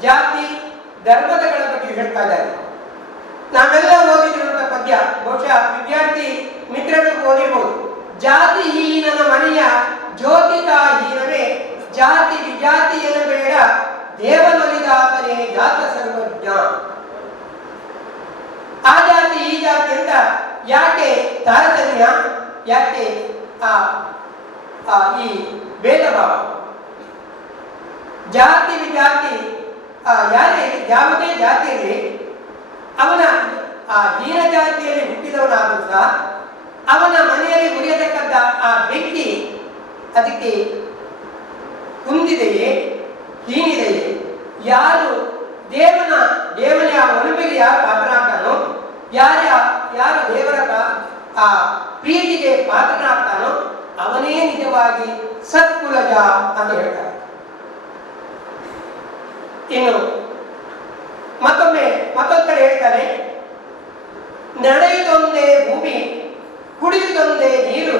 ಜಾತಿ ಧರ್ಮದಗಳ ಬಗ್ಗೆ ಹೇಳ್ತಾ ಇದ್ದಾರೆ. ನಾವೆಲ್ಲ ಓದಿರುವಂತಹ ಪದ್ಯ ಬಹುಶಃ ವಿದ್ಯಾರ್ಥಿ ಮಿತ್ರರು ಓದಿರ್ಬೋದು. ಜಾತಿಹೀನನ ಮನೆಯ ಜ್ಯೋತಿತಾಹೀನವೇ ಜಾತಿ ವಿಜಾತಿ ಎನ್ನಬೇಡ ದೇವನೊಲಿದಾತನೇ ಜಾತ ಸರ್ವಜ್ಞ. ಆ ಜಾತಿ ಈ ಜಾತಿ ಅಂತ ಯಾಕೆ ತಾರತಮ್ಯ, ಯಾಕೆ ಈ ಭೇದ ಭಾವ? ಜಾತಿ ವಿಜಾತಿ ಯಾವುದೇ ಜಾತಿಯಲ್ಲಿ ಅವನ ಆ ಹೀನ ಜಾತಿಯಲ್ಲಿ ಹುಟ್ಟಿದವನಾದರೂ ಸಹ ಅವನ ಮನೆಯಲ್ಲಿ ಉರಿಯತಕ್ಕಂಥ ಆ ಬೆಂಕಿ ಅದಕ್ಕೆ ಕುಂದಿದೆಯೇ ಹೀನಿದೆಯೇ? ಯಾರು ದೇವನ ಆ ಒಲುಮೆಗೆ ಯಾರು ಪಾತ್ರನಾಗ್ತಾನೋ, ಯಾರು ದೇವರ ಆ ಪ್ರೀತಿಗೆ ಪಾತ್ರನಾಗ್ತಾನೋ ಅವನೇ ನಿಜವಾಗಿ ಸತ್ಕುಲಜ ಅಂತ ಹೇಳ್ತಾರೆ. ಇನ್ನು ಮತ್ತೊಂದು ಕಡೆ ಹೇಳ್ತಾರೆ, ನಡೆಯುವುದೊಂದೇ ಭೂಮಿ ಕುಡಿಯುವುದೊಂದೇ ನೀರು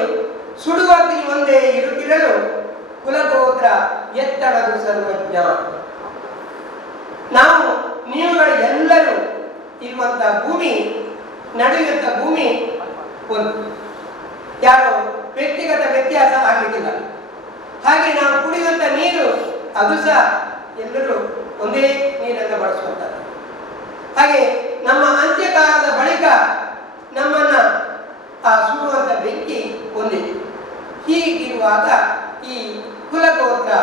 ಸುಡುವಗ್ನಿ ಒಂದೇ ಇರುತ್ತಿರಲು ಕುಲಗೋತ್ರ ಎತ್ತಡದು ಸರ್ವಜ್ಞ. ನಾವು ನೀವುಗಳು ಎಲ್ಲರೂ ಇರುವಂತ ಭೂಮಿ, ನಡೆಯುವಂತ ಭೂಮಿ ಒಂದು, ಯಾರೋ ವ್ಯಕ್ತಿಗತ ವ್ಯತ್ಯಾಸ ಆಗಲಿಕ್ಕಿಲ್ಲ. ಹಾಗೆ ನಾವು ಕುಡಿಯುವಂತ ನೀರು ಅದು ಸಹ ಎಲ್ಲರೂ ಒಂದೇ ನೀರನ್ನು ಬಳಸುವಂಥದ್ದು. ಹಾಗೆ ನಮ್ಮ ಅಂತ್ಯಕಾಲದ ಬಳಿಕ ನಮ್ಮನ್ನ ಸುಡುವಂತ ಬೆಂಕಿ ಒಂದೇ. ಹೀಗಿರುವಾಗ ಈ ಕುಲಗೋತ್ರ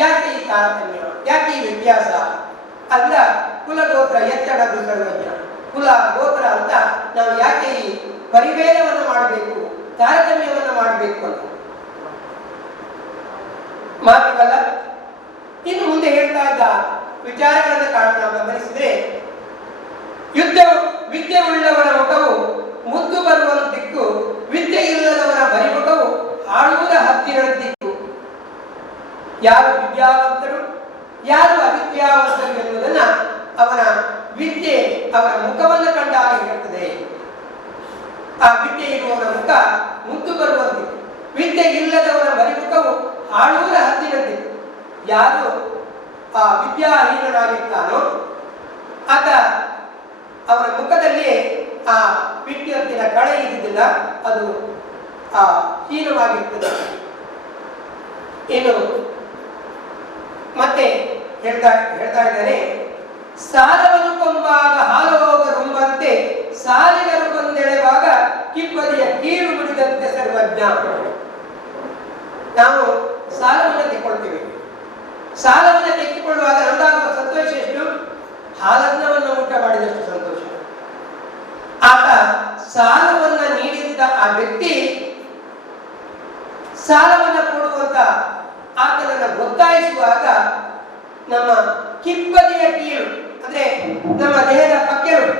ಯಾಕೆ ಈ ತಾರತಮ್ಯ, ಯಾಕೆ ಈ ವ್ಯತ್ಯಾಸ ಅಲ್ಲ? ಕುಲಗೋತ್ರ ಎತ್ತಡದು ಸರ್ವಜ್ಞ. ಕುಲ ಗೋತ್ರ ಅಂತ ನಾವು ಯಾಕೆ ಈ ಪರಿಭೇದವನ್ನು ಮಾಡಬೇಕು, ತಾರತಮ್ಯವನ್ನು ಮಾಡಬೇಕು ಅಂತ ಮಾತ್ರವಲ್ಲ, ಇನ್ನು ಮುಂದೆ ಹೇಳ್ತಾ ಇದ್ದ ವಿಚಾರಗಳನ್ನು ನಾವು ಗಮನಿಸಿದ್ರೆ, ವಿದ್ಯೆ ಉಳ್ಳವರ ಮುಖವು ಮುದ್ದು ಬರುವಂತಿಕ್ಕು, ವಿದ್ಯೆ ಇಲ್ಲದವರ ಬರಿಮುಖವು ಆಳುವುದ ಹತ್ತಿರಂತಿಕ್ಕು. ಯಾರು ವಿದ್ಯಾವಂತರು ಯಾರು ಅವಿದ್ಯಾವಂತರು ಎನ್ನುವುದನ್ನ ಅವನ ವಿದ್ಯೆ ಅವರ ಮುಖವನ್ನು ಕಂಡಾಗ ಹೇಳ್ತದೆ. ಆ ವಿದ್ಯೆ ಇರುವವರ ಮುಖ ಮುದ್ದು ಬರುವಂತಿಕ್ಕು, ವಿದ್ಯೆ ಇಲ್ಲದವರ ಬರಿಮುಖವು ಆಳುವುದ ಹತ್ತಿರಂತಿಕ್ಕು. ಯಾರು ಆ ವಿದ್ಯಾಹೀನನಾಗಿರ್ತಾನೋ ಆತ ಅವರ ಮುಖದಲ್ಲಿ ಆ ವಿದ್ಯುತ್ತಿನ ಕಳೆ ಇದ್ದಿದ್ದಿಲ್ಲ, ಅದು ಹೀನವಾಗಿರ್ತದೆ. ಇನ್ನು ಮತ್ತೆ ಹೇಳ್ತಾ ಇದ್ದಾನೆ, ಸಾಲವನ್ನು ಕೊಂಬಾಗ ಹಾಲು ಹೋಗರುಂಬಂತೆ ಸಾಲಿಗರು ಕೊಂದೆಳೆವಾಗ ಕಿಬ್ಬದಿಯ ಕೀಳು ಮುಡಿದಂತೆ ಸರ್ವಜ್ಞ. ನಾವು ಸಾಲವನ್ನು ತೆಕ್ಕೊಳ್ತೀವಿ. ಸಾಲವನ್ನು ತೆಗೆದುಕೊಳ್ಳುವಾಗ ನಮಗಾಗುವ ಸಂತೋಷ ಎಷ್ಟು? ಹಾಲನ್ನವನ್ನು ಊಟ ಮಾಡಿದಷ್ಟು ಸಂತೋಷ. ಆತ ಸಾಲವನ್ನ ನೀಡಿದ್ದ ಆ ವ್ಯಕ್ತಿ ಸಾಲವನ್ನು ಕೊಡುವಂತ ಆತನನ್ನು ಒತ್ತಾಯಿಸುವಾಗ ನಮ್ಮ ಕಿಬ್ಬದಿಯ ಕೀಳು ಅಂದ್ರೆ ನಮ್ಮ ದೇಹದ ಪಕ್ಕೆಲು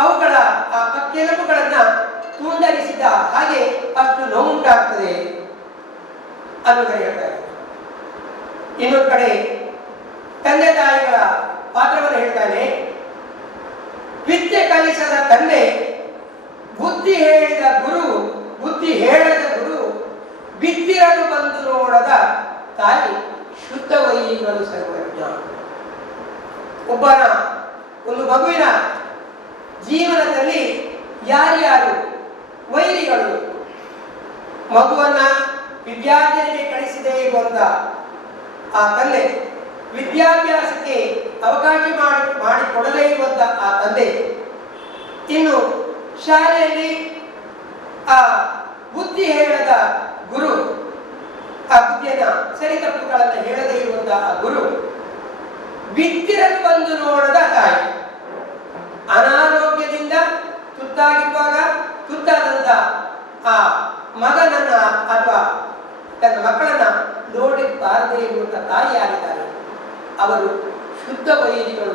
ಅವುಗಳ ಆ ಪಕ್ಕೆಲುಬುಗಳನ್ನ ತುಂಡರಿಸಿದ ಹಾಗೆ ಅಷ್ಟು ನೋವುಂಟಾಗ್ತದೆ ಅನ್ನೋದನ್ನು ಹೇಳ್ತಾರೆ. ಇನ್ನೊಂದು ಕಡೆ ತಂದೆ ತಾಯಿಗಳ ಪಾತ್ರವನ್ನು ಹೇಳ್ತಾನೆ. ವಿದ್ಯೆ ಕಲಿಸದ ತಂದೆ, ಬುದ್ಧಿ ಹೇಳದ ಗುರು ಬಿದ್ದಿರಲು ಬಂದು ನೋಡದ ತಾಯಿ, ಶುದ್ಧ ವೈರಿಗಳು ಸರ್ವಜ್ಞ. ಒಂದು ಮಗುವಿನ ಜೀವನದಲ್ಲಿ ಯಾರ್ಯಾರು ವೈರಿಗಳು, ಮಗುವನ್ನ ವಿದ್ಯಾರ್ಥಿನಿಗೆ ಕಳಿಸಿದೆ ಇರುವಂತ ಆ ತಂದೆ, ವಿದ್ಯಾಭ್ಯಾಸಕ್ಕೆ ಅವಕಾಶ ಮಾಡಿಕೊಡದೇ ಇರುವಂತ ಆ ತಂದೆ, ಇನ್ನು ಶಾಲೆಯಲ್ಲಿ ಆ ಬುದ್ಧಿ ಹೇಳದ ಗುರು, ಆ ಬುದ್ಧಿಯನ್ನ ಸರಿ ತಪ್ಪುಗಳನ್ನು ಹೇಳದೇ ಇರುವಂತಹ ಆ ಗುರು, ಬಿತ್ತಿರಲು ಬಂದು ನೋಡದ ತಾಯಿ, ಅನಾರೋಗ್ಯದಿಂದ ತುತ್ತಾದಂತ ಆ ಮಗನನ್ನ ಅಥವಾ ತನ್ನ ಮಕ್ಕಳನ್ನ ನೋಡಿ ಬಾರದೇ ಇರುವಂತಹ ತಾಯಿ ಆಗಿದ್ದಾರೆ. ಅವರು ಶುದ್ಧ ವೈರಿಗಳು,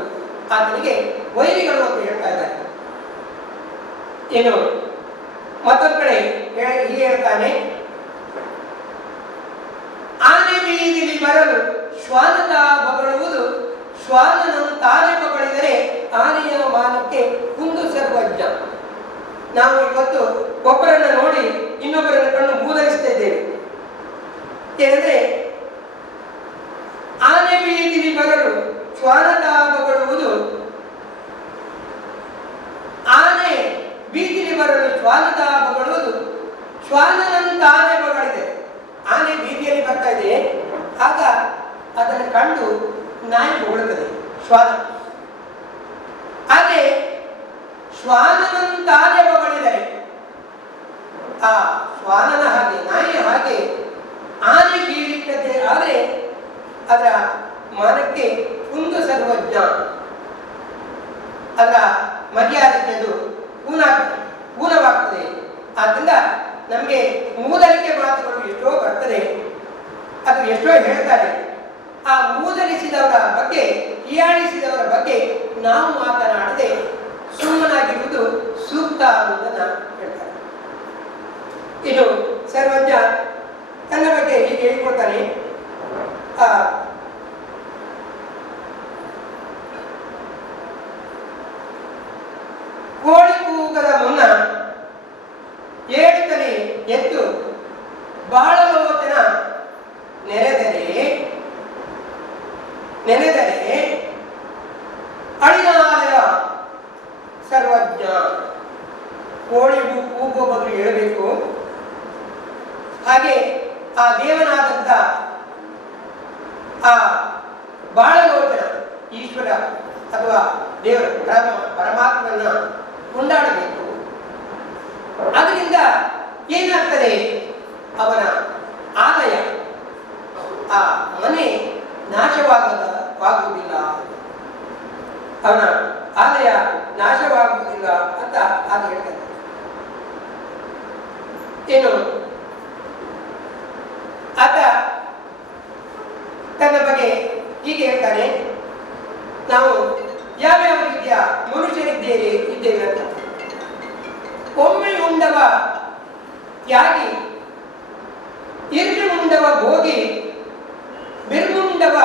ಆತನಿಗೆ ವೈರಿಗಳು ಅಂತ ಹೇಳ್ತಾ ಇದ್ದಾರೆ. ಇನ್ನು ಮತ್ತೊಂದು ಕಡೆ ಹೀಗೆ ಹೇಳ್ತಾನೆ, ಆನೆ ಬೀದಿಲಿ ಬರಲು ಶ್ವಾನದ ಬಗಳುವುದು, ಶ್ವಾನನನ್ನು ತಾನೇ ಬಗಳಿದರೆ ಆನೆಯ ಮಾನಕ್ಕೆ ಕುಂದು ಸರ್ವಜ್ಞ. ನಾವು ಇವತ್ತು ಒಬ್ಬರನ್ನ ನೋಡಿ ಇನ್ನೊಬ್ಬರನ್ನ ಕಣ್ಣು ಮೂದಲಿಸ್ತಾ ಇದ್ದೇವೆ. ಏನಂದ್ರೆ ಆನೆ ಬೀದಿಲಿ ಬರಲು ಶ್ವಾನದ ಬಗಳುವುದು, ಆನೆ ಬೀದಿಲಿ ಬರಲು ಶ್ವಾನದ ಬಗಳುವುದು, ಶ್ವಾನನನ್ನು ತಾನೇ ಬಗಳಿದೆ. ಆನೆ ಬೀದಿಯಲ್ಲಿ ಬರ್ತಾ ಇದೆ, ಆಗ ಅದನ್ನು ಕಂಡು ನಾಯಿ ಬೊಗಳುತ್ತದೆ ಶ್ವಾನ. ಆದರೆ ಶ್ವಾನನನ್ನು ತಾನೇ ಬಗಳಿದರೆ ಆ ಶ್ವಾನನ ಹಾಗೆ ನಾಯಿಯ ಹಾಗೆ ಆನೆ ಬೀಳಿಟ್ಟದೆ ಆದರೆ ಅದರ ಮನಕ್ಕೆ ಕುಂದು ಸರ್ವಜ್ಞ, ಅದರ ಮರ್ಯಾದಕ್ಕೆ ಅದು ಊನವಾಗ್ತದೆ. ಆದ್ದರಿಂದ ನಮಗೆ ಮೂದಲಿಕೆ ಮಾತುಗಳು ಎಷ್ಟೋ ಬರ್ತದೆ, ಅದು ಎಷ್ಟೋ ಹೇಳ್ತಾರೆ. ಆ ಮೂದಲಿಸಿದವರ ಬಗ್ಗೆ, ಹೀಯಾಳಿಸಿದವರ ಬಗ್ಗೆ ನಾವು ಮಾತನಾಡದೆ ಸುಮ್ಮನಾಗಿರುವುದು ಸೂಕ್ತ ಅನ್ನೋದನ್ನ ಹೇಳ್ತಾರೆ. ಇನ್ನು ಸರ್ವಜ್ಞ ತನ್ನ ಬಗ್ಗೆ ಹೀಗೆ ಹೇಳ್ಕೊಳ್ತಾನೆ, ಕೋಳಿ ಕೂಗದ ಮುನ್ನ ಏಳುತ್ತಲೇ ಎದ್ದು ಬಾಳಲೋಚನ ನೆನೆದರೆ ಅಳಿನಾಲಯ ಸರ್ವಜ್ಞ. ಕೋಳಿಗೂ ಕೂಗೋ ಬದಲು ಹೇಳಬೇಕು. ಹಾಗೆ ಆ ದೇವನಾದಂತ ಆ ಬಾಳಲೋಚನ ಈಶ್ವರ ಅಥವಾ ದೇವರ ಪರಮಾತ್ಮನ ಕೊಂಡಾಡಬೇಕು. ಅದರಿಂದ ಏನಾಗ್ತದೆ? ಅವನ ಆಲಯ, ಆ ಮನೆ ನಾಶವಾಗುವುದಿಲ್ಲ, ಅವನ ಆಲಯ ನಾಶವಾಗುವುದಿಲ್ಲ ಅಂತ ಅದು ಹೇಳ್ತಾರೆ. ಏನು ಆತ ತನ್ನ ಬಗ್ಗೆ ಹೀಗೆ ಹೇಳ್ತಾನೆ, ನಾವು ಯಾವ್ಯಾವ ರೀತಿಯ ಇದ್ದೇವೆ ಅಂತ. ಒಮ್ಮೆ ಉಂಡವ ತ್ಯಾಗಿ, ಇರ್ಮಿ ಉಂಡವ ಭೋಗಿ, ಬಿರ್ಮುಂಡವ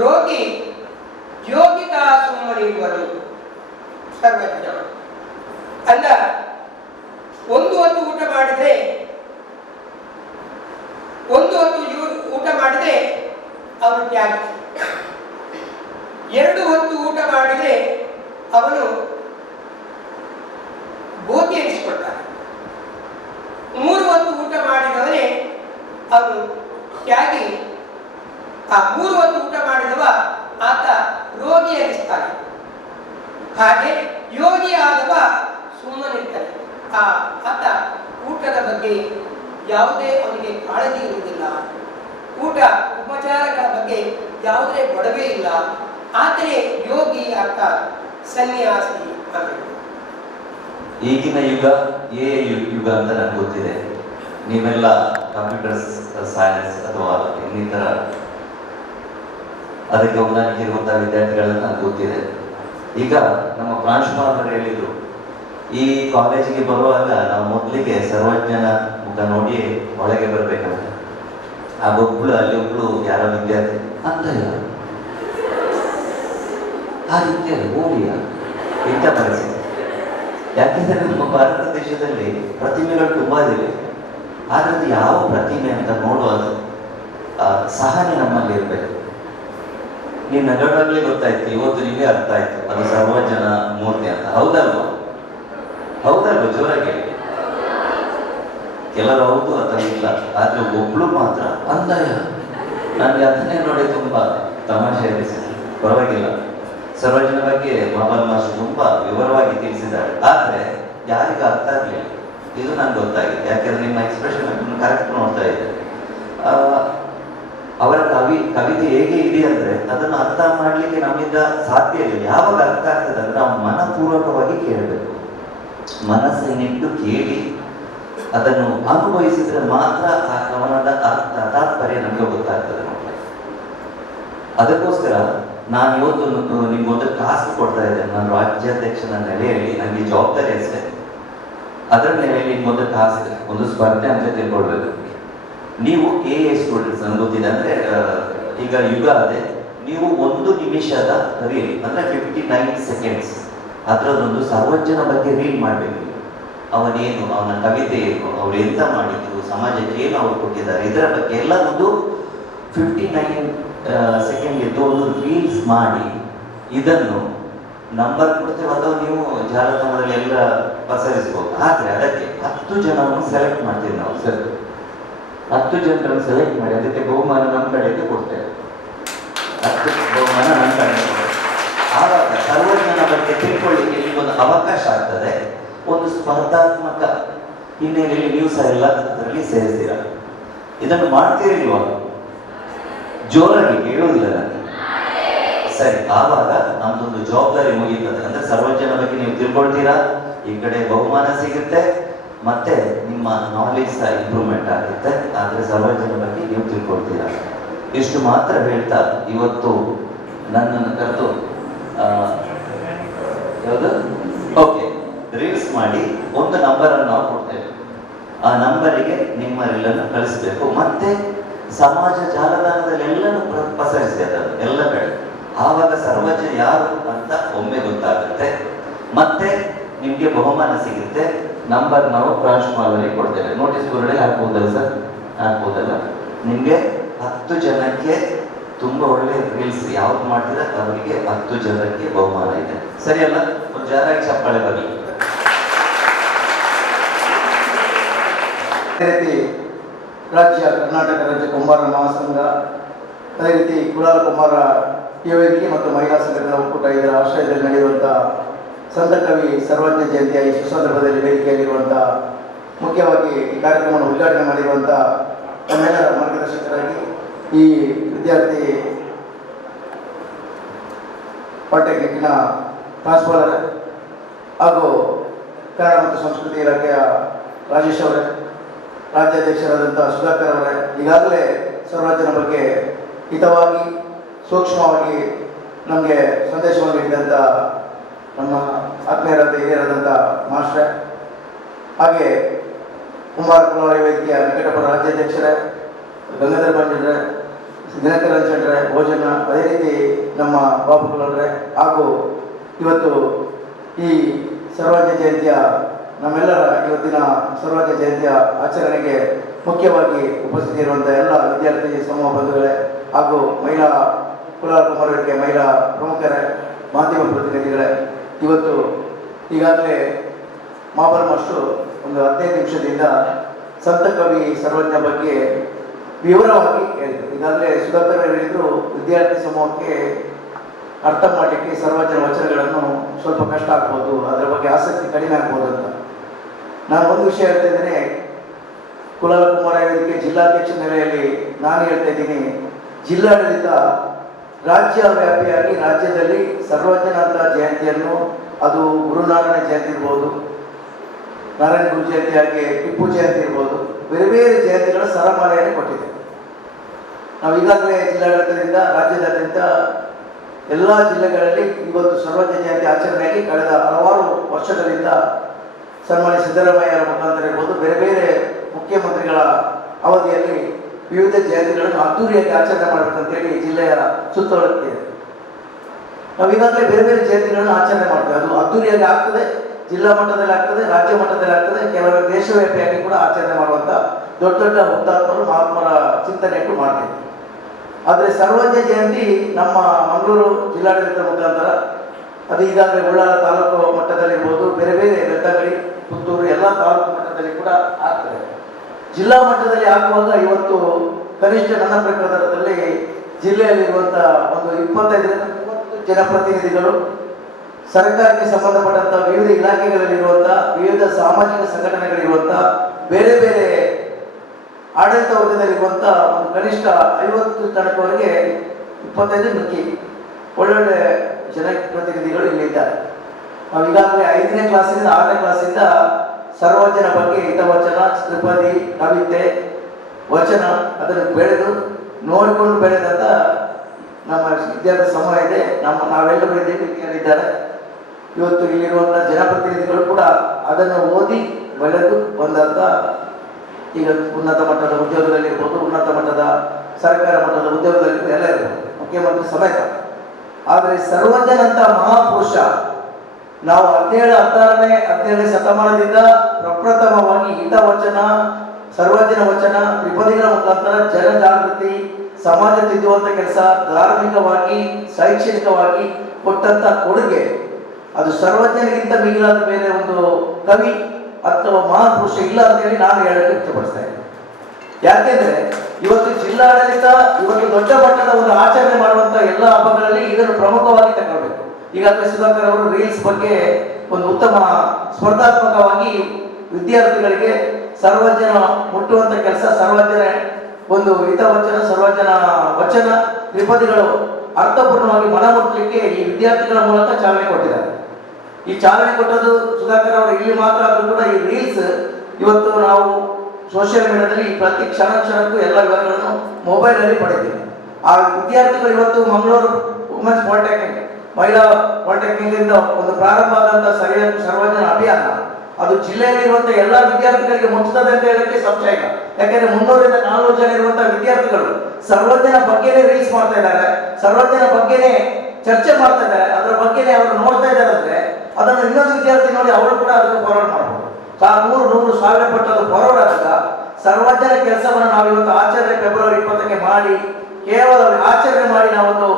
ರೋಗಿ, ಯೋಗಿತಾ ಸುಮ್ಮನಿರುವರು ಸರ್ವಜ್ಞ. ಅಂದ ಒಂದು ಹೊತ್ತು ಊಟ ಮಾಡಿದ್ರೆ ಅವನು ತ್ಯಾಗಿ, ಎರಡು ಹೊತ್ತು ಊಟ ಮಾಡಿದ್ರೆ ಅವನು ಭೋಗಿ ಎನಿಸಿಕೊಳ್ತಾನೆ, ಮೂರು ಹೊತ್ತು ಊಟ ಮಾಡಿದವನೇ ಅವನು ತ್ಯಾಗಿ. ಆ 3 ಹೊತ್ತು ಊಟ ಮಾಡಿದವ ಆತ ರೋಗಿ ಎನಿಸ್ತಾನೆ. ಹಾಗೆ ಯೋಗಿ ಆದವ ಸುಮ್ಮನಿರ್ತಾನೆ. ಆತ ಊಟದ ಬಗ್ಗೆ ಯಾವುದೇ ಅವನಿಗೆ ಕಾಳಜಿ ಇರುವುದಿಲ್ಲ. ಊಟ ಉಪಚಾರಗಳ ಬಗ್ಗೆ ಯಾವುದೇ ಗೊಡವೆ ಇಲ್ಲ. ಆತನೇ ಯೋಗಿ ಆತ ಸನ್ಯಾಸಿ ಅಂತ. ಈಗಿನ ಯುಗ ಯುಗ ಅಂತ ನನಗೆ ಗೊತ್ತಿದೆ. ನೀವೆಲ್ಲ ಕಂಪ್ಯೂಟರ್ ಸೈನ್ಸ್ ಅಥವಾ ಇನ್ನಿತರ ಅದಕ್ಕೆ ಹೊಂದಾಣಿಕೆ ಇರುವಂತಹ ವಿದ್ಯಾರ್ಥಿಗಳನ್ನ ನನಗೆ ಗೊತ್ತಿದೆ. ಈಗ ನಮ್ಮ ಪ್ರಾಂಶುಪಾಲರು ಹೇಳಿದ್ರು, ಈ ಕಾಲೇಜಿಗೆ ಬರುವಾಗ ನಾವು ಮೊದಲಿಗೆ ಸರ್ವಜ್ಞನ ಮುಖ ನೋಡಿ ಒಳಗೆ ಬರ್ಬೇಕಂತ. ಆಗೊಬ್ಳು ಅಲ್ಲಿ ಒಬ್ಳು ಯಾರ ವಿದ್ಯಾರ್ಥಿ ಅಂತ ಇಲ್ಲ, ಆ ರೀತಿಯಲ್ಲಿ ಓದಿಯ ಇಂಥ ಪರಿಸ್ಥಿತಿ. ಯಾಕೆಂದ್ರೆ ನಮ್ಮ ಭಾರತ ದೇಶದಲ್ಲಿ ಪ್ರತಿಮೆಗಳು ತುಂಬಾ ಇವೆ. ಆದ್ರೆ ಅದು ಯಾವ ಪ್ರತಿಮೆ ಅಂತ ನೋಡುವುದು ಸಹನೆ ನಮ್ಮಲ್ಲಿ ಇರಬೇಕು. ನೀವು ನಗರವಾಗ್ಲೇ ಗೊತ್ತಾಯ್ತು, ಇವತ್ತು ನಿಮಗೆ ಅರ್ಥ ಆಯ್ತು ಅದು ಸರ್ವಜನ ಮೂರ್ತಿ ಅಂತ. ಹೌದಲ್ವ? ಜೋರಾಗಿ ಕೆಲವರು ಹೌದು ಅಥವಾ ಇಲ್ಲ, ಆದ್ರೆ ಒಬ್ಳು ಮಾತ್ರ ಅಂದಾಯ. ನನಗೆ ಅದನ್ನೇ ನೋಡಿ ತುಂಬಾ ತಮಾಷೆ ಅನಿಸಿದೆ. ಪರವಾಗಿಲ್ಲ, ಸರ್ವಜನ ಬಗ್ಗೆ ಮಹಾಬಲ್ ಮಾಸ್ಟರ್ ತುಂಬಾ ವಿವರವಾಗಿ ತಿಳಿಸಿದ್ದಾರೆ. ಆದ್ರೆ ಯಾರಿಗೂ ಅರ್ಥ ಆಗಲಿಲ್ಲ, ಇದು ನನ್ಗೆ ಗೊತ್ತಾಗಿದೆ. ಯಾಕೆಂದ್ರೆ ನಿಮ್ಮ ಎಕ್ಸ್ಪ್ರೆಷನ್ ಕರೆಕ್ಟ್ ನೋಡ್ತಾ ಇದ್ದೆ. ಅವರ ಕವಿತೆ ಹೇಗೆ ಇದೆ ಅಂದ್ರೆ ಅದನ್ನು ಅರ್ಥ ಮಾಡ್ಲಿಕ್ಕೆ ನಮ್ಮಿಂದ ಸಾಧ್ಯ ಇಲ್ಲ. ಯಾವಾಗ ಅರ್ಥ ಆಗ್ತದೆ ಅಂದ್ರೆ ನಾವು ಮನಪೂರ್ವಕವಾಗಿ ಕೇಳಬೇಕು. ಮನಸ್ಸಿನಿಟ್ಟು ಕೇಳಿ ಅದನ್ನು ಅನುಭವಿಸಿದ್ರೆ ಮಾತ್ರ ಆ ಕವನದ ಅರ್ಥ ತಾತ್ಪರ್ಯ ನಮಗೆ ಗೊತ್ತಾಗ್ತದೆ. ಅದಕ್ಕೋಸ್ಕರ ನಾನು ಇವತ್ತು ನಿಮ್ಗೊಂದು ಟಾಸ್ಕ್ ಕೊಡ್ತಾ ಇದ್ದೇನೆ. ನಾನು ರಾಜ್ಯಾಧ್ಯಕ್ಷನ ನೆಲೆಯಲ್ಲಿ ನನಗೆ ಜವಾಬ್ದಾರಿ ಅಷ್ಟೇ. ಅದರ ನೆಲೆಯಲ್ಲಿ ನಿಮ್ಗೊಂದು ಟಾಸ್ಕ್, ಒಂದು ಸ್ಪರ್ಧೆ ಅಂತ ತಿಳ್ಕೊಳ್ಬೇಕು. ನೀವು ಸ್ಟೂಡೆಂಟ್ಸ್ ನನಗೆ ಗೊತ್ತಿದೆ ಅಂದ್ರೆ ಈಗ ಯುಗ ಅದೇ, ನೀವು 1 ನಿಮಿಷದ ರೀಲ್ ಅಂದ್ರೆ 59 ಸೆಕೆಂಡ್ಸ್ ಅದರದೊಂದು ಸರ್ವಜ್ಞನ ಬಗ್ಗೆ ರೀಲ್ ಮಾಡಬೇಕು. ಅವನೇನು, ಅವನ ಕವಿತೆ ಏನು, ಅವ್ರು ಎಂತ ಮಾಡಿದ್ರು, ಸಮಾಜಕ್ಕೆ ಏನು ಅವ್ರು ಕೊಟ್ಟಿದ್ದಾರೆ, ಇದರ ಬಗ್ಗೆ ಎಲ್ಲ ಒಂದು 59 ಸೆಕೆಂಡ್ ಇದ್ದು ಒಂದು ರೀಲ್ಸ್ ಮಾಡಿ ಇದನ್ನು ನಂಬರ್ ಕೊಡ್ತೇವೆ ಅಥವಾ ನೀವು ಜಾಲತಾಣದಲ್ಲಿ ಎಲ್ಲ ಪಸರಿಸ್ಬೋದು. ಆದರೆ ಅದಕ್ಕೆ 10 ಜನವನ್ನು ಸೆಲೆಕ್ಟ್ ಮಾಡ್ತೀವಿ ನಾವು. ಸರ್ 10 ಜನರನ್ನು ಸೆಲೆಕ್ಟ್ ಮಾಡಿ ಅದಕ್ಕೆ ಬಹುಮಾನ ನಮ್ಮ ಕಡೆಯಿಂದ ಕೊಡ್ತೇವೆ. 10 ಬಹುಮಾನ ನಮ್ಮ ಕಡೆಯಿಂದ ಕೊಡ್ತೇವೆ. ಆವಾಗ ಸರ್ವಜ್ಞನ ಬಗ್ಗೆ ತಿಳ್ಕೊಳ್ಳಿಕ್ಕೆ ಒಂದು ಅವಕಾಶ ಆಗ್ತದೆ. ಒಂದು ಸ್ಪರ್ಧಾತ್ಮಕ ಹಿನ್ನೆಲೆಯಲ್ಲಿ ನೀವು ಸಹ ಎಲ್ಲ ಅದರಲ್ಲಿ ಸೇರಿಸ್ತೀರ. ಇದನ್ನು ಮಾಡ್ತೀರಿಲ್ವಾ? ಜೋರಾಗಿ ಹೇಳುವುದಿಲ್ಲ ನನಗೆ. ಸರಿ, ಆವಾಗ ನಮ್ದೊಂದು ಜವಾಬ್ದಾರಿ ಮುಗೀತದೆ. ಅಂದ್ರೆ ಸರ್ವಜ್ಞನ ಬಗ್ಗೆ ನೀವು ತಿಳ್ಕೊಳ್ತೀರಾ, ಈ ಕಡೆ ಬಹುಮಾನ ಸಿಗುತ್ತೆ, ಮತ್ತೆ ನಿಮ್ಮ ನಾಲೆಜ್ ಸಹ ಇಂಪ್ರೂವ್ಮೆಂಟ್ ಆಗುತ್ತೆ. ಆದ್ರೆ ಸರ್ವಜ್ಞನ ಬಗ್ಗೆ ನೀವು ತಿಳ್ಕೊಳ್ತೀರಾ. ಇಷ್ಟು ಮಾತ್ರ ಹೇಳ್ತಾ ಇವತ್ತು ನನ್ನನ್ನು ಕರೆದು ಯಾವುದು ಓಕೆ ರೀಲ್ಸ್ ಮಾಡಿ ಒಂದು ನಂಬರನ್ನು ನಾವು ಕೊಡ್ತೇವೆ. ಆ ನಂಬರಿಗೆ ನಿಮ್ಮ ರೀಲನ್ನು ಕಳಿಸ್ಬೇಕು. ಮತ್ತೆ ಸಮಾಜ ಜಾಲತಾಣದಲ್ಲಿ ಎಲ್ಲನೂ ಪಸರಿಸಿ ಅದನ್ನು ಎಲ್ಲ ಕಡೆ. ಆವಾಗ ಸರ್ವಜ್ಞ ಯಾರು ಅಂತ ಒಮ್ಮೆ ಗೊತ್ತಾಗುತ್ತೆ. ಮತ್ತೆ ನಿಮ್ಗೆ ಬಹುಮಾನ ಸಿಗುತ್ತೆ. ನಂಬರ್ ನಾವು ಪ್ರಾಂಶುಪಾಲರಿಗೆ ಕೊಡ್ತೇವೆ. ನೋಟಿಸ್ ಬೋರ್ಡಲ್ಲಿ ಹಾಕ್ಬೋದಲ್ಲ ಸರ್? ಹಾಕ್ಬೋದಲ್ಲ? ನಿಮ್ಗೆ 10 ಜನಕ್ಕೆ ತುಂಬಾ ಒಳ್ಳೆ ರೀಲ್ಸ್ ಯಾವ್ದು ಮಾಡ್ತೀರ ಅವರಿಗೆ 10 ಜನಕ್ಕೆ ಬಹುಮಾನ ಇದೆ. ಸರಿಯಲ್ಲ? ಒಂದು ಜಾರಾಗಿ ಚಪ್ಪಾಳೆ ಬರಲಿ. ಅದೇ ರೀತಿ ಕರ್ನಾಟಕ ರಾಜ್ಯ ಕುಂಬಾರ ಮಹಾಸಂಘ, ಅದೇ ರೀತಿ ಕುಲಾಲ ಕುಂಬಾರ ಯುವವೇದಿಕೆ ಮತ್ತು ಮಹಿಳಾ ಸಂಘಟನಾ ಒಕ್ಕೂಟ ಇದರ ಆಶ್ರಯದಲ್ಲಿ ನಡೆಯುವಂಥ ಸಂತ ಕವಿ ಸರ್ವಜ್ಞ ಜಯಂತಿಯ ಈ ಸುಸಂದರ್ಭದಲ್ಲಿ ವೇದಿಕೆಯಲ್ಲಿರುವಂಥ, ಮುಖ್ಯವಾಗಿ ಈ ಕಾರ್ಯಕ್ರಮವನ್ನು ಉದ್ಘಾಟನೆ ಮಾಡಿರುವಂಥ ನಮ್ಮೆಲ್ಲರ ಮಾರ್ಗದರ್ಶಕರಾಗಿ ಈ ವಿದ್ಯಾರ್ಥಿ ಪಾಲಿಟೆಕ್ನಿಕ್ನ ಟ್ರಾನ್ಸ್ಫಾಲರ್ ಹಾಗೂ ಕನ್ನಡ ಮತ್ತು ಸಂಸ್ಕೃತಿ ಇಲಾಖೆಯ ರಾಜೇಶ್ ಅವರೇ, ರಾಜ್ಯಾಧ್ಯಕ್ಷರಾದಂಥ ಸುಧಾಕರ್ ಅವರೇ, ಈಗಾಗಲೇ ಸರ್ವಜ್ಞನ ಬಗ್ಗೆ ಹಿತವಾಗಿ ಸೂಕ್ಷ್ಮವಾಗಿ ನಮಗೆ ಸಂದೇಶವನ್ನು ನೀಡಿದಂಥ ನಮ್ಮ ಆತ್ಮೀಯರಾದ ಹಿರಿಯರಾದಂಥ ಮಾಸ್ಟ್ರೇ, ಹಾಗೆ ಕುಂಬಾರ ಕುಲಾಲ ವೇದಿಕೆಯ ನಿಕಟಪರ ರಾಜ್ಯಾಧ್ಯಕ್ಷರೇ, ಗಂಗಾಧರ ಬಂಜಡ್ರೆ, ದಿನಕರ ಚಂಡ್ರೆ, ಭೋಜನ, ಅದೇ ರೀತಿ ನಮ್ಮ ಬಾಬು ಕುಲಾಲ್ರೆ, ಹಾಗೂ ಇವತ್ತು ಈ ಸರ್ವಜ್ಞ ಜಯಂತಿಯ ನಮ್ಮೆಲ್ಲರ ಇವತ್ತಿನ ಸರ್ವಜ್ಞ ಜಯಂತಿಯ ಆಚರಣೆಗೆ ಮುಖ್ಯವಾಗಿ ಉಪಸ್ಥಿತಿ ಇರುವಂಥ ಎಲ್ಲ ವಿದ್ಯಾರ್ಥಿ ಸಮೂಹ ಬಂಧುಗಳೇ, ಹಾಗೂ ಮಹಿಳಾ ಕುಲಾಲ ಕುಂಬಾರ ವೇದಿಕೆ ಮಹಿಳಾ ಪ್ರಮುಖರೇ, ಮಾಧ್ಯಮ ಪ್ರತಿನಿಧಿಗಳೇ, ಇವತ್ತು ಈಗಾಗಲೇ ಮಹಾಬಲ್ ಮಾಸ್ಟರು ಒಂದು 15 ನಿಮಿಷದಿಂದ ಸಂತ ಕವಿ ಸರ್ವಜ್ಞ ಬಗ್ಗೆ ವಿವರವಾಗಿ ಹೇಳಿದರು. ಈಗಾಗಲೇ ಸುಧಾಕರ್ ಹೇಳಿದ್ರು, ವಿದ್ಯಾರ್ಥಿ ಸಮೂಹಕ್ಕೆ ಅರ್ಥ ಮಾಡಲಿಕ್ಕೆ ಸರ್ವಜನ ವಚನಗಳನ್ನು ಸ್ವಲ್ಪ ಕಷ್ಟ ಆಗ್ಬೋದು, ಅದರ ಬಗ್ಗೆ ಆಸಕ್ತಿ ಕಡಿಮೆ ಆಗ್ಬೋದು ಅಂತ. ನಾನು ಒಂದು ವಿಷಯ ಹೇಳ್ತಾ ಇದ್ದೇನೆ, ಕುಲಾಲ ಕುಮಾರ ವೇದಿಕೆ ಜಿಲ್ಲಾಧ್ಯಕ್ಷ ನೆಲೆಯಲ್ಲಿ ನಾನು ಹೇಳ್ತಾ ಇದ್ದೀನಿ, ಜಿಲ್ಲಾಡಳಿತ ರಾಜ್ಯ ವ್ಯಾಪಿಯಾಗಿ ರಾಜ್ಯದಲ್ಲಿ ಸರ್ವಜ್ಞನಾಥ ಜಯಂತಿಯನ್ನು, ಅದು ಗುರುನಾರಾಯಣ ಜಯಂತಿ ಇರ್ಬೋದು, ನಾರಾಯಣ ಗುರು ಜಯಂತಿ, ಹಾಗೆ ಟಿಪ್ಪು ಜಯಂತಿ ಇರ್ಬೋದು, ಬೇರೆ ಬೇರೆ ಜಯಂತಿಗಳ ಸರಮಾಲೆಯನ್ನು ಕೊಟ್ಟಿದೆ. ನಾವು ಈಗಾಗಲೇ ಜಿಲ್ಲಾಡಳಿತದಿಂದ ರಾಜ್ಯದಾದ್ಯಂತ ಎಲ್ಲ ಜಿಲ್ಲೆಗಳಲ್ಲಿ ಇವತ್ತು ಸರ್ವಜ್ಞ ಜಯಂತಿ ಆಚರಣೆಯಾಗಿ ಕಳೆದ ಹಲವಾರು ವರ್ಷಗಳಿಂದ ಸನ್ಮಾನ್ಯ ಸಿದ್ದರಾಮಯ್ಯ ಮುಖಾಂತರ ಇರ್ಬೋದು, ಬೇರೆ ಬೇರೆ ಮುಖ್ಯಮಂತ್ರಿಗಳ ಅವಧಿಯಲ್ಲಿ ವಿವಿಧ ಜಯಂತಿಗಳನ್ನು ಅದ್ದೂರಿಯಾಗಿ ಆಚರಣೆ ಮಾಡಬೇಕಂತೇಳಿ ಜಿಲ್ಲೆಯ ಸುತ್ತೋಲೆಯಿದೆ. ನಾವು ಈಗಾಗಲೇ ಬೇರೆ ಬೇರೆ ಜಯಂತಿಗಳನ್ನು ಆಚರಣೆ ಮಾಡ್ತೇವೆ. ಅದು ಅದ್ದೂರಿಯಾಗಿ ಆಗ್ತದೆ, ಜಿಲ್ಲಾ ಮಟ್ಟದಲ್ಲಿ ಆಗ್ತದೆ, ರಾಜ್ಯ ಮಟ್ಟದಲ್ಲಿ ಆಗ್ತದೆ, ಕೆಲವು ದೇಶವ್ಯಾಪಿಯಾಗಿ ಕೂಡ ಆಚರಣೆ ಮಾಡುವಂಥ ದೊಡ್ಡ ದೊಡ್ಡ ಹುತಾತ್ಮರು ಮಹಾತ್ಮರ ಚಿಂತನೆ ಇಟ್ಟು ಮಾಡ್ತೇವೆ. ಆದರೆ ಸರ್ವಜ್ಞ ಜಯಂತಿ ನಮ್ಮ ಮಂಗಳೂರು ಜಿಲ್ಲಾಡಳಿತ ಮುಖಾಂತರ ಅದು ಈಗಾಗಲೇ ಉಳ್ಳಾಲ ತಾಲೂಕು ಮಟ್ಟದಲ್ಲಿರ್ಬೋದು, ಬೇರೆ ಬೇರೆ ಬೆಳ್ತಂಗಡಿ, ಪುತ್ತೂರು ಎಲ್ಲ ತಾಲೂಕು ಮಟ್ಟದಲ್ಲಿ ಕೂಡ ಆಗ್ತದೆ. ಜಿಲ್ಲಾ ಮಟ್ಟದಲ್ಲಿ ಆಗುವಾಗ ಇವತ್ತು ಕನಿಷ್ಠ ನನ್ನ ಪ್ರಕಾರದಲ್ಲಿ ಜಿಲ್ಲೆಯಲ್ಲಿರುವಂಥ ಒಂದು 25ರಿಂದ 30 ಜನಪ್ರತಿನಿಧಿಗಳು, ಸರ್ಕಾರಕ್ಕೆ ಸಂಬಂಧಪಟ್ಟಂಥ ವಿವಿಧ ಇಲಾಖೆಗಳಲ್ಲಿರುವಂಥ ವಿವಿಧ ಸಾಮಾಜಿಕ ಸಂಘಟನೆಗಳಿರುವಂಥ ಬೇರೆ ಬೇರೆ ಆಡಳಿತ ವರ್ಗದಲ್ಲಿರುವಂಥ ಒಂದು ಕನಿಷ್ಠ 50 ತನಕವರೆಗೆ 25 ಮಿಕ್ಕಿ ಒಳ್ಳೊಳ್ಳೆ ಜನಪ್ರತಿನಿಧಿಗಳು ಇಲ್ಲಿದ್ದಾರೆ. ನಾವು ಈಗಾಗಲೇ 5ನೇ ಕ್ಲಾಸಿನಿಂದ 6ನೇ ಕ್ಲಾಸಿಂದ ಸರ್ವಜನ ಬಗ್ಗೆ ಹಿತವಚನ, ತ್ರಿಪದಿ, ಕವಿತೆ, ವಚನ ಅದನ್ನು ಬೆಳೆದು ನೋಡಿಕೊಂಡು ಬೆಳೆದಂಥ ನಮ್ಮ ವಿದ್ಯಾರ್ಥಿ ಸಮೂಹ ಇದೆ. ನಾವೆಲ್ಲರೂ ಇದ್ದಾರೆ. ಇವತ್ತು ಇಲ್ಲಿರುವಂಥ ಜನಪ್ರತಿನಿಧಿಗಳು ಕೂಡ ಅದನ್ನು ಓದಿ ಬೆಳೆದು ಬಂದಂಥ, ಈಗ ಉನ್ನತ ಮಟ್ಟದ ಉದ್ಯೋಗದಲ್ಲಿರ್ಬೋದು, ಉನ್ನತ ಮಟ್ಟದ ಸರ್ಕಾರ ಮಟ್ಟದ ಉದ್ಯೋಗದಲ್ಲಿ ಎಲ್ಲ ಇರ್ಬೋದು, ಮುಖ್ಯಮಂತ್ರಿ ಸಮೇತ. ಆದರೆ ಸರ್ವಜ್ಞನಂಥ ಮಹಾಪುರುಷ ನಾವು 17ನೇ ಶತಮಾನದಿಂದ ಪ್ರಪ್ರಥಮವಾಗಿ ಹಿತವಚನ, ಸರ್ವಜನ ವಚನ, ತ್ರಿಪದಿಗಳ ಮುಖಾಂತರ ಜನಜಾಗೃತಿ, ಸಮಾಜ ತಿದ್ದುವಂಥ ಕೆಲಸ, ಧಾರ್ಮಿಕವಾಗಿ ಶೈಕ್ಷಣಿಕವಾಗಿ ಕೊಟ್ಟಂಥ ಕೊಡುಗೆ ಅದು ಸರ್ವಜ್ಞನಿಗಿಂತ ಮಿಗಿಲಾದ ಬೇರೆ ಒಂದು ಕವಿ ಅಥವಾ ಮಹಾಪುರುಷ ಇಲ್ಲ ಅಂತೇಳಿ ನಾನು ಹೇಳಕ್ಕೆ ಇಷ್ಟಪಡಿಸ್ತಾ ಇದ್ದೀನಿ. ಯಾಕೆಂದ್ರೆ ಇವತ್ತು ಜಿಲ್ಲಾಡಳಿತ ಇವತ್ತು ದೊಡ್ಡ ಮಟ್ಟದ ಒಂದು ಆಚರಣೆ ಮಾಡುವಂಥ ಎಲ್ಲ ಹಬ್ಬಗಳಲ್ಲಿ ಇದನ್ನು ಪ್ರಮುಖವಾಗಿ ತಗೊಳ್ಬೇಕು. ಈಗಾಗಲೇ ಸುಧಾಕರ್ ಅವರು ರೀಲ್ಸ್ ಬಗ್ಗೆ ಒಂದು ಉತ್ತಮ ಸ್ಪರ್ಧಾತ್ಮಕವಾಗಿ ವಿದ್ಯಾರ್ಥಿಗಳಿಗೆ ಸರ್ವಜನ ಮುಟ್ಟುವಂಥ ಕೆಲಸ, ಸರ್ವಜನ ಒಂದು ಹಿತವಚನ, ಸರ್ವಜನ ವಚನ, ತ್ರಿಪದಿಗಳು ಅರ್ಥಪೂರ್ಣವಾಗಿ ಮನ ಮುಟ್ಟಲಿಕ್ಕೆ ಈ ವಿದ್ಯಾರ್ಥಿಗಳ ಮೂಲಕ ಚಾಲನೆ ಕೊಟ್ಟಿದ್ದಾರೆ. ಈ ಚಾಲನೆ ಕೊಟ್ಟದ್ದು ಸುಧಾಕರ್ ಅವರು ಇಲ್ಲಿ ಮಾತ್ರ ಆದರೂ ಕೂಡ ಈ ರೀಲ್ಸ್ ಇವತ್ತು ನಾವು ಸೋಷಿಯಲ್ ಮೀಡಿಯಾದಲ್ಲಿ ಪ್ರತಿ ಕ್ಷಣಕ್ಕೂ ಎಲ್ಲ ವಿವರಗಳನ್ನು ಮೊಬೈಲಲ್ಲಿ ಪಡೆದಿದ್ದೀವಿ. ಆ ವಿದ್ಯಾರ್ಥಿಗಳು ಇವತ್ತು ಮಂಗಳೂರು ವುಮೆನ್ಸ್ ಪಾಲಿಟೆಕ್ನಿಕ್, ಮಹಿಳಾ ಪಾಲಿಟೆಕ್ನಿಕ್ನಿಂದ ಒಂದು ಪ್ರಾರಂಭ ಆದಂಥ ಸರ್ವಜನ ಅಭಿಯಾನ ಅದು ಜಿಲ್ಲೆಯಲ್ಲಿರುವಂಥ ಎಲ್ಲ ವಿದ್ಯಾರ್ಥಿಗಳಿಗೆ ಮುಟ್ಟುತ್ತದೆ ಅಂತ ಹೇಳಕ್ಕೆ ಸಂಶಯ ಇಲ್ಲ. ಯಾಕೆಂದ್ರೆ 300ರಿಂದ 400 ಜನ ಇರುವಂತಹ ವಿದ್ಯಾರ್ಥಿಗಳು ಸರ್ವಜ್ಞನ ಬಗ್ಗೆನೇ ರೀಲ್ಸ್ ಮಾಡ್ತಾ ಇದ್ದಾರೆ, ಸರ್ವಜ್ಞನ ಬಗ್ಗೆನೇ ಚರ್ಚೆ ಮಾಡ್ತಾ ಇದ್ದಾರೆ, ಅದರ ಬಗ್ಗೆನೇ ಅವರು ನೋಡ್ತಾ ಇದ್ದಾರೆ. ಅಂದ್ರೆ ಅದನ್ನು ಇನ್ನೊಂದು ವಿದ್ಯಾರ್ಥಿ ನೋಡಿ ಅವರು ಕೂಡ ಅದನ್ನು ಫಾರ್ವರ್ಡ್ ಮಾಡಬಹುದು. 100,000 ಪಟ್ಟು ಅದು ಫಾರ್ವರ್ಡ್ ಆದಾಗ ಸರ್ವಜ್ಞನ ಕೆಲಸವನ್ನು ನಾವು ಇವತ್ತು ಆಚರಣೆ ಫೆಬ್ರವರಿ 20ಕ್ಕೆ ಮಾಡಿ ಕೇವಲ ಆಚರಣೆ ಮಾಡಿ ನಾವೊಂದು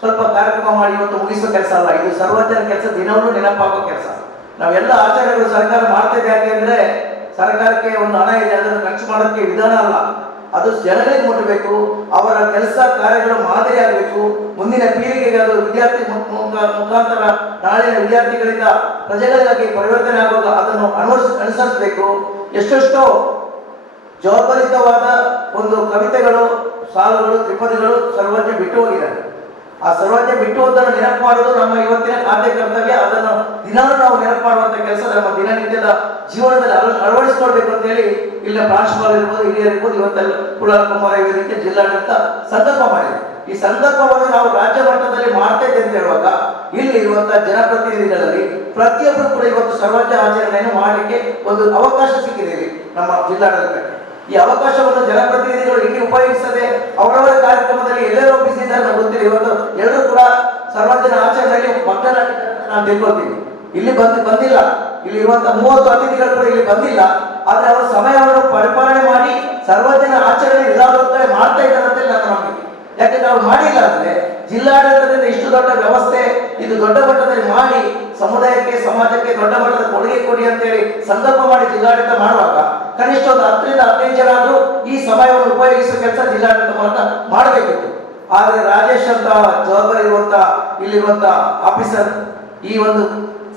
ಸ್ವಲ್ಪ ಕಾರ್ಯಕ್ರಮ ಮಾಡಿ ಇವತ್ತು ಮುಗಿಸುವ ಕೆಲಸ ಅಲ್ಲ. ಇದು ಸರ್ವಜ್ಞನ ಕೆಲಸ, ದಿನವೂ ನೆನಪಾಗುವ ಕೆಲಸ. ನಾವೆಲ್ಲ ಆಚರಣೆಗಳು ಸರ್ಕಾರ ಮಾಡ್ತಾ ಇದೆ. ಯಾಕೆಂದ್ರೆ ಸರ್ಕಾರಕ್ಕೆ ಒಂದು ಹಣ ಇದೆ, ಅದನ್ನು ಖರ್ಚು ಮಾಡೋಕ್ಕೆ ವಿಧಾನ ಅಲ್ಲ, ಅದು ಜನಗಳಿಗೆ ಮುಟ್ಟಬೇಕು. ಅವರ ಕೆಲಸ ಕಾರ್ಯಗಳು ಮಾದರಿ ಆಗಬೇಕು. ಮುಂದಿನ ಪೀಳಿಗೆಗೆ ಅದು ವಿದ್ಯಾರ್ಥಿ ಮುಖಾಂತರ ನಾಳಿನ ವಿದ್ಯಾರ್ಥಿಗಳಿಂದ ಪ್ರಜೆಗಳಿಗಾಗಿ ಪರಿವರ್ತನೆ ಆಗುವಾಗ ಅದನ್ನು ಅನುಸರಿಸಬೇಕು. ಎಷ್ಟೆಷ್ಟೋ ಜವಾಬ್ದಾರಿಯುತವಾದ ಒಂದು ಕವಿತೆಗಳು, ಸಾಲುಗಳು, ತ್ರಿಪದಿಗಳು ಸರ್ವಜ್ಞ ಬಿಟ್ಟು ಹೋಗಿದ್ದಾರೆ. ಆ ಸರ್ವಜ್ಞ ಬಿಟ್ಟು ಹೋದನ್ನು ನೆನಪು ಮಾಡೋದು ನಮ್ಮ ಇವತ್ತಿನ ಆದ್ಯ ಕರ್ತವ್ಯ. ಅದನ್ನು ದಿನಾಲೂ ನಾವು ನೆನಪು ಮಾಡುವಂತ ಕೆಲಸ ನಮ್ಮ ದಿನನಿತ್ಯದ ಜೀವನದಲ್ಲಿ ಅಳವಡಿಸಿಕೊಳ್ಬೇಕು ಅಂತ ಹೇಳಿ ಇಲ್ಲ ಪ್ರಾಂಶುಪಾಲರು ಇರ್ಬೋದು, ಹಿರಿಯರಿರ್ಬೋದು, ಇವತ್ತೆಲ್ಲ ಕುಲಾಲ ಕುಮಾರ ವೇದಿಕೆ ಜಿಲ್ಲಾಡಳಿತ ಸಂಕಲ್ಪ ಮಾಡಿದೆ. ಈ ಸಂಕಲ್ಪವನ್ನು ನಾವು ರಾಜ್ಯ ಮಟ್ಟದಲ್ಲಿ ಮಾಡ್ತಾ ಇದ್ದೇವೆ ಅಂತ ಹೇಳುವಾಗ ಇಲ್ಲಿ ಇರುವಂತಹ ಜನಪ್ರತಿನಿಧಿಗಳಲ್ಲಿ ಪ್ರತಿಯೊಬ್ಬರು ಕೂಡ ಇವತ್ತು ಸರ್ವಜ್ಞ ಆಚರಣೆಯನ್ನು ಮಾಡಲಿಕ್ಕೆ ಒಂದು ಅವಕಾಶ ಸಿಕ್ಕಿದೆ ನಮ್ಮ ಜಿಲ್ಲಾಡಳಿತಕ್ಕೆ. ಈ ಅವಕಾಶವನ್ನು ಜನಪ್ರತಿನಿಧಿಗಳು ಇಲ್ಲಿ ಉಪಯೋಗಿಸದೆ ಅವರವರ ಕಾರ್ಯಕ್ರಮದಲ್ಲಿ ಎಲ್ಲರೂ ಬಿಸಿ ಇದ್ದಾರೆ ಗೊತ್ತಿಲ್ಲ. ಇವತ್ತು ಎಲ್ಲರೂ ಕೂಡ ಸರ್ವಜ್ಞ ಆಚರಣೆಯಲ್ಲಿ ಮಕ್ಕಳಾಗಿ ನಾನು ತಿಳ್ಕೊಳ್ತೀನಿ. ಇಲ್ಲಿ ಬಂದಿಲ್ಲ, ಇಲ್ಲಿ ಇರುವಂತಹ 30 ಅತಿಥಿಗಳು ಕೂಡ ಇಲ್ಲಿ ಬಂದಿಲ್ಲ. ಆದ್ರೆ ಅವರ ಸಮಯವನ್ನು ಪರಿಪಾಲನೆ ಮಾಡಿ ಸರ್ವಜ್ಞ ಆಚರಣೆ ವಿಧಾನೋತ್ತರ ಮಾಡ್ತಾ ಇದ್ದಾರೆ ಅಂತ ನನ್ನ ನಂಬಿಕೆ. ಯಾಕಂದ್ರೆ ಅವ್ರು ಮಾಡಿಲ್ಲ ಅಂದ್ರೆ ಜಿಲ್ಲಾಡಳಿತದಿಂದ ಇಷ್ಟು ದೊಡ್ಡ ವ್ಯವಸ್ಥೆ ಇದು ದೊಡ್ಡ ಮಟ್ಟದಲ್ಲಿ ಮಾಡಿ ಸಮುದಾಯಕ್ಕೆ ಸಮಾಜಕ್ಕೆ ದೊಡ್ಡ ಮಟ್ಟದ ಕೊಡುಗೆ ಕೊಡಿ ಅಂತೇಳಿ ಸಂಕಲ್ಪ ಮಾಡಿ ಜಿಲ್ಲಾಡಳಿತ ಮಾಡುವಾಗ ಕನಿಷ್ಠ ಒಂದು 10-15 ಜನ ಆದರೂ ಈ ಸಮಯವನ್ನು ಉಪಯೋಗಿಸುವ ಕೆಲಸ ಜಿಲ್ಲಾಡಳಿತ ಮೂಲಕ ಮಾಡಬೇಕಿತ್ತು. ಆದರೆ ರಾಜೇಶ್ ಅಂತ ಜವಾಬ್ದಾರಿ ಇರುವಂತ ಇಲ್ಲಿರುವಂತ ಆಫೀಸರ್ ಈ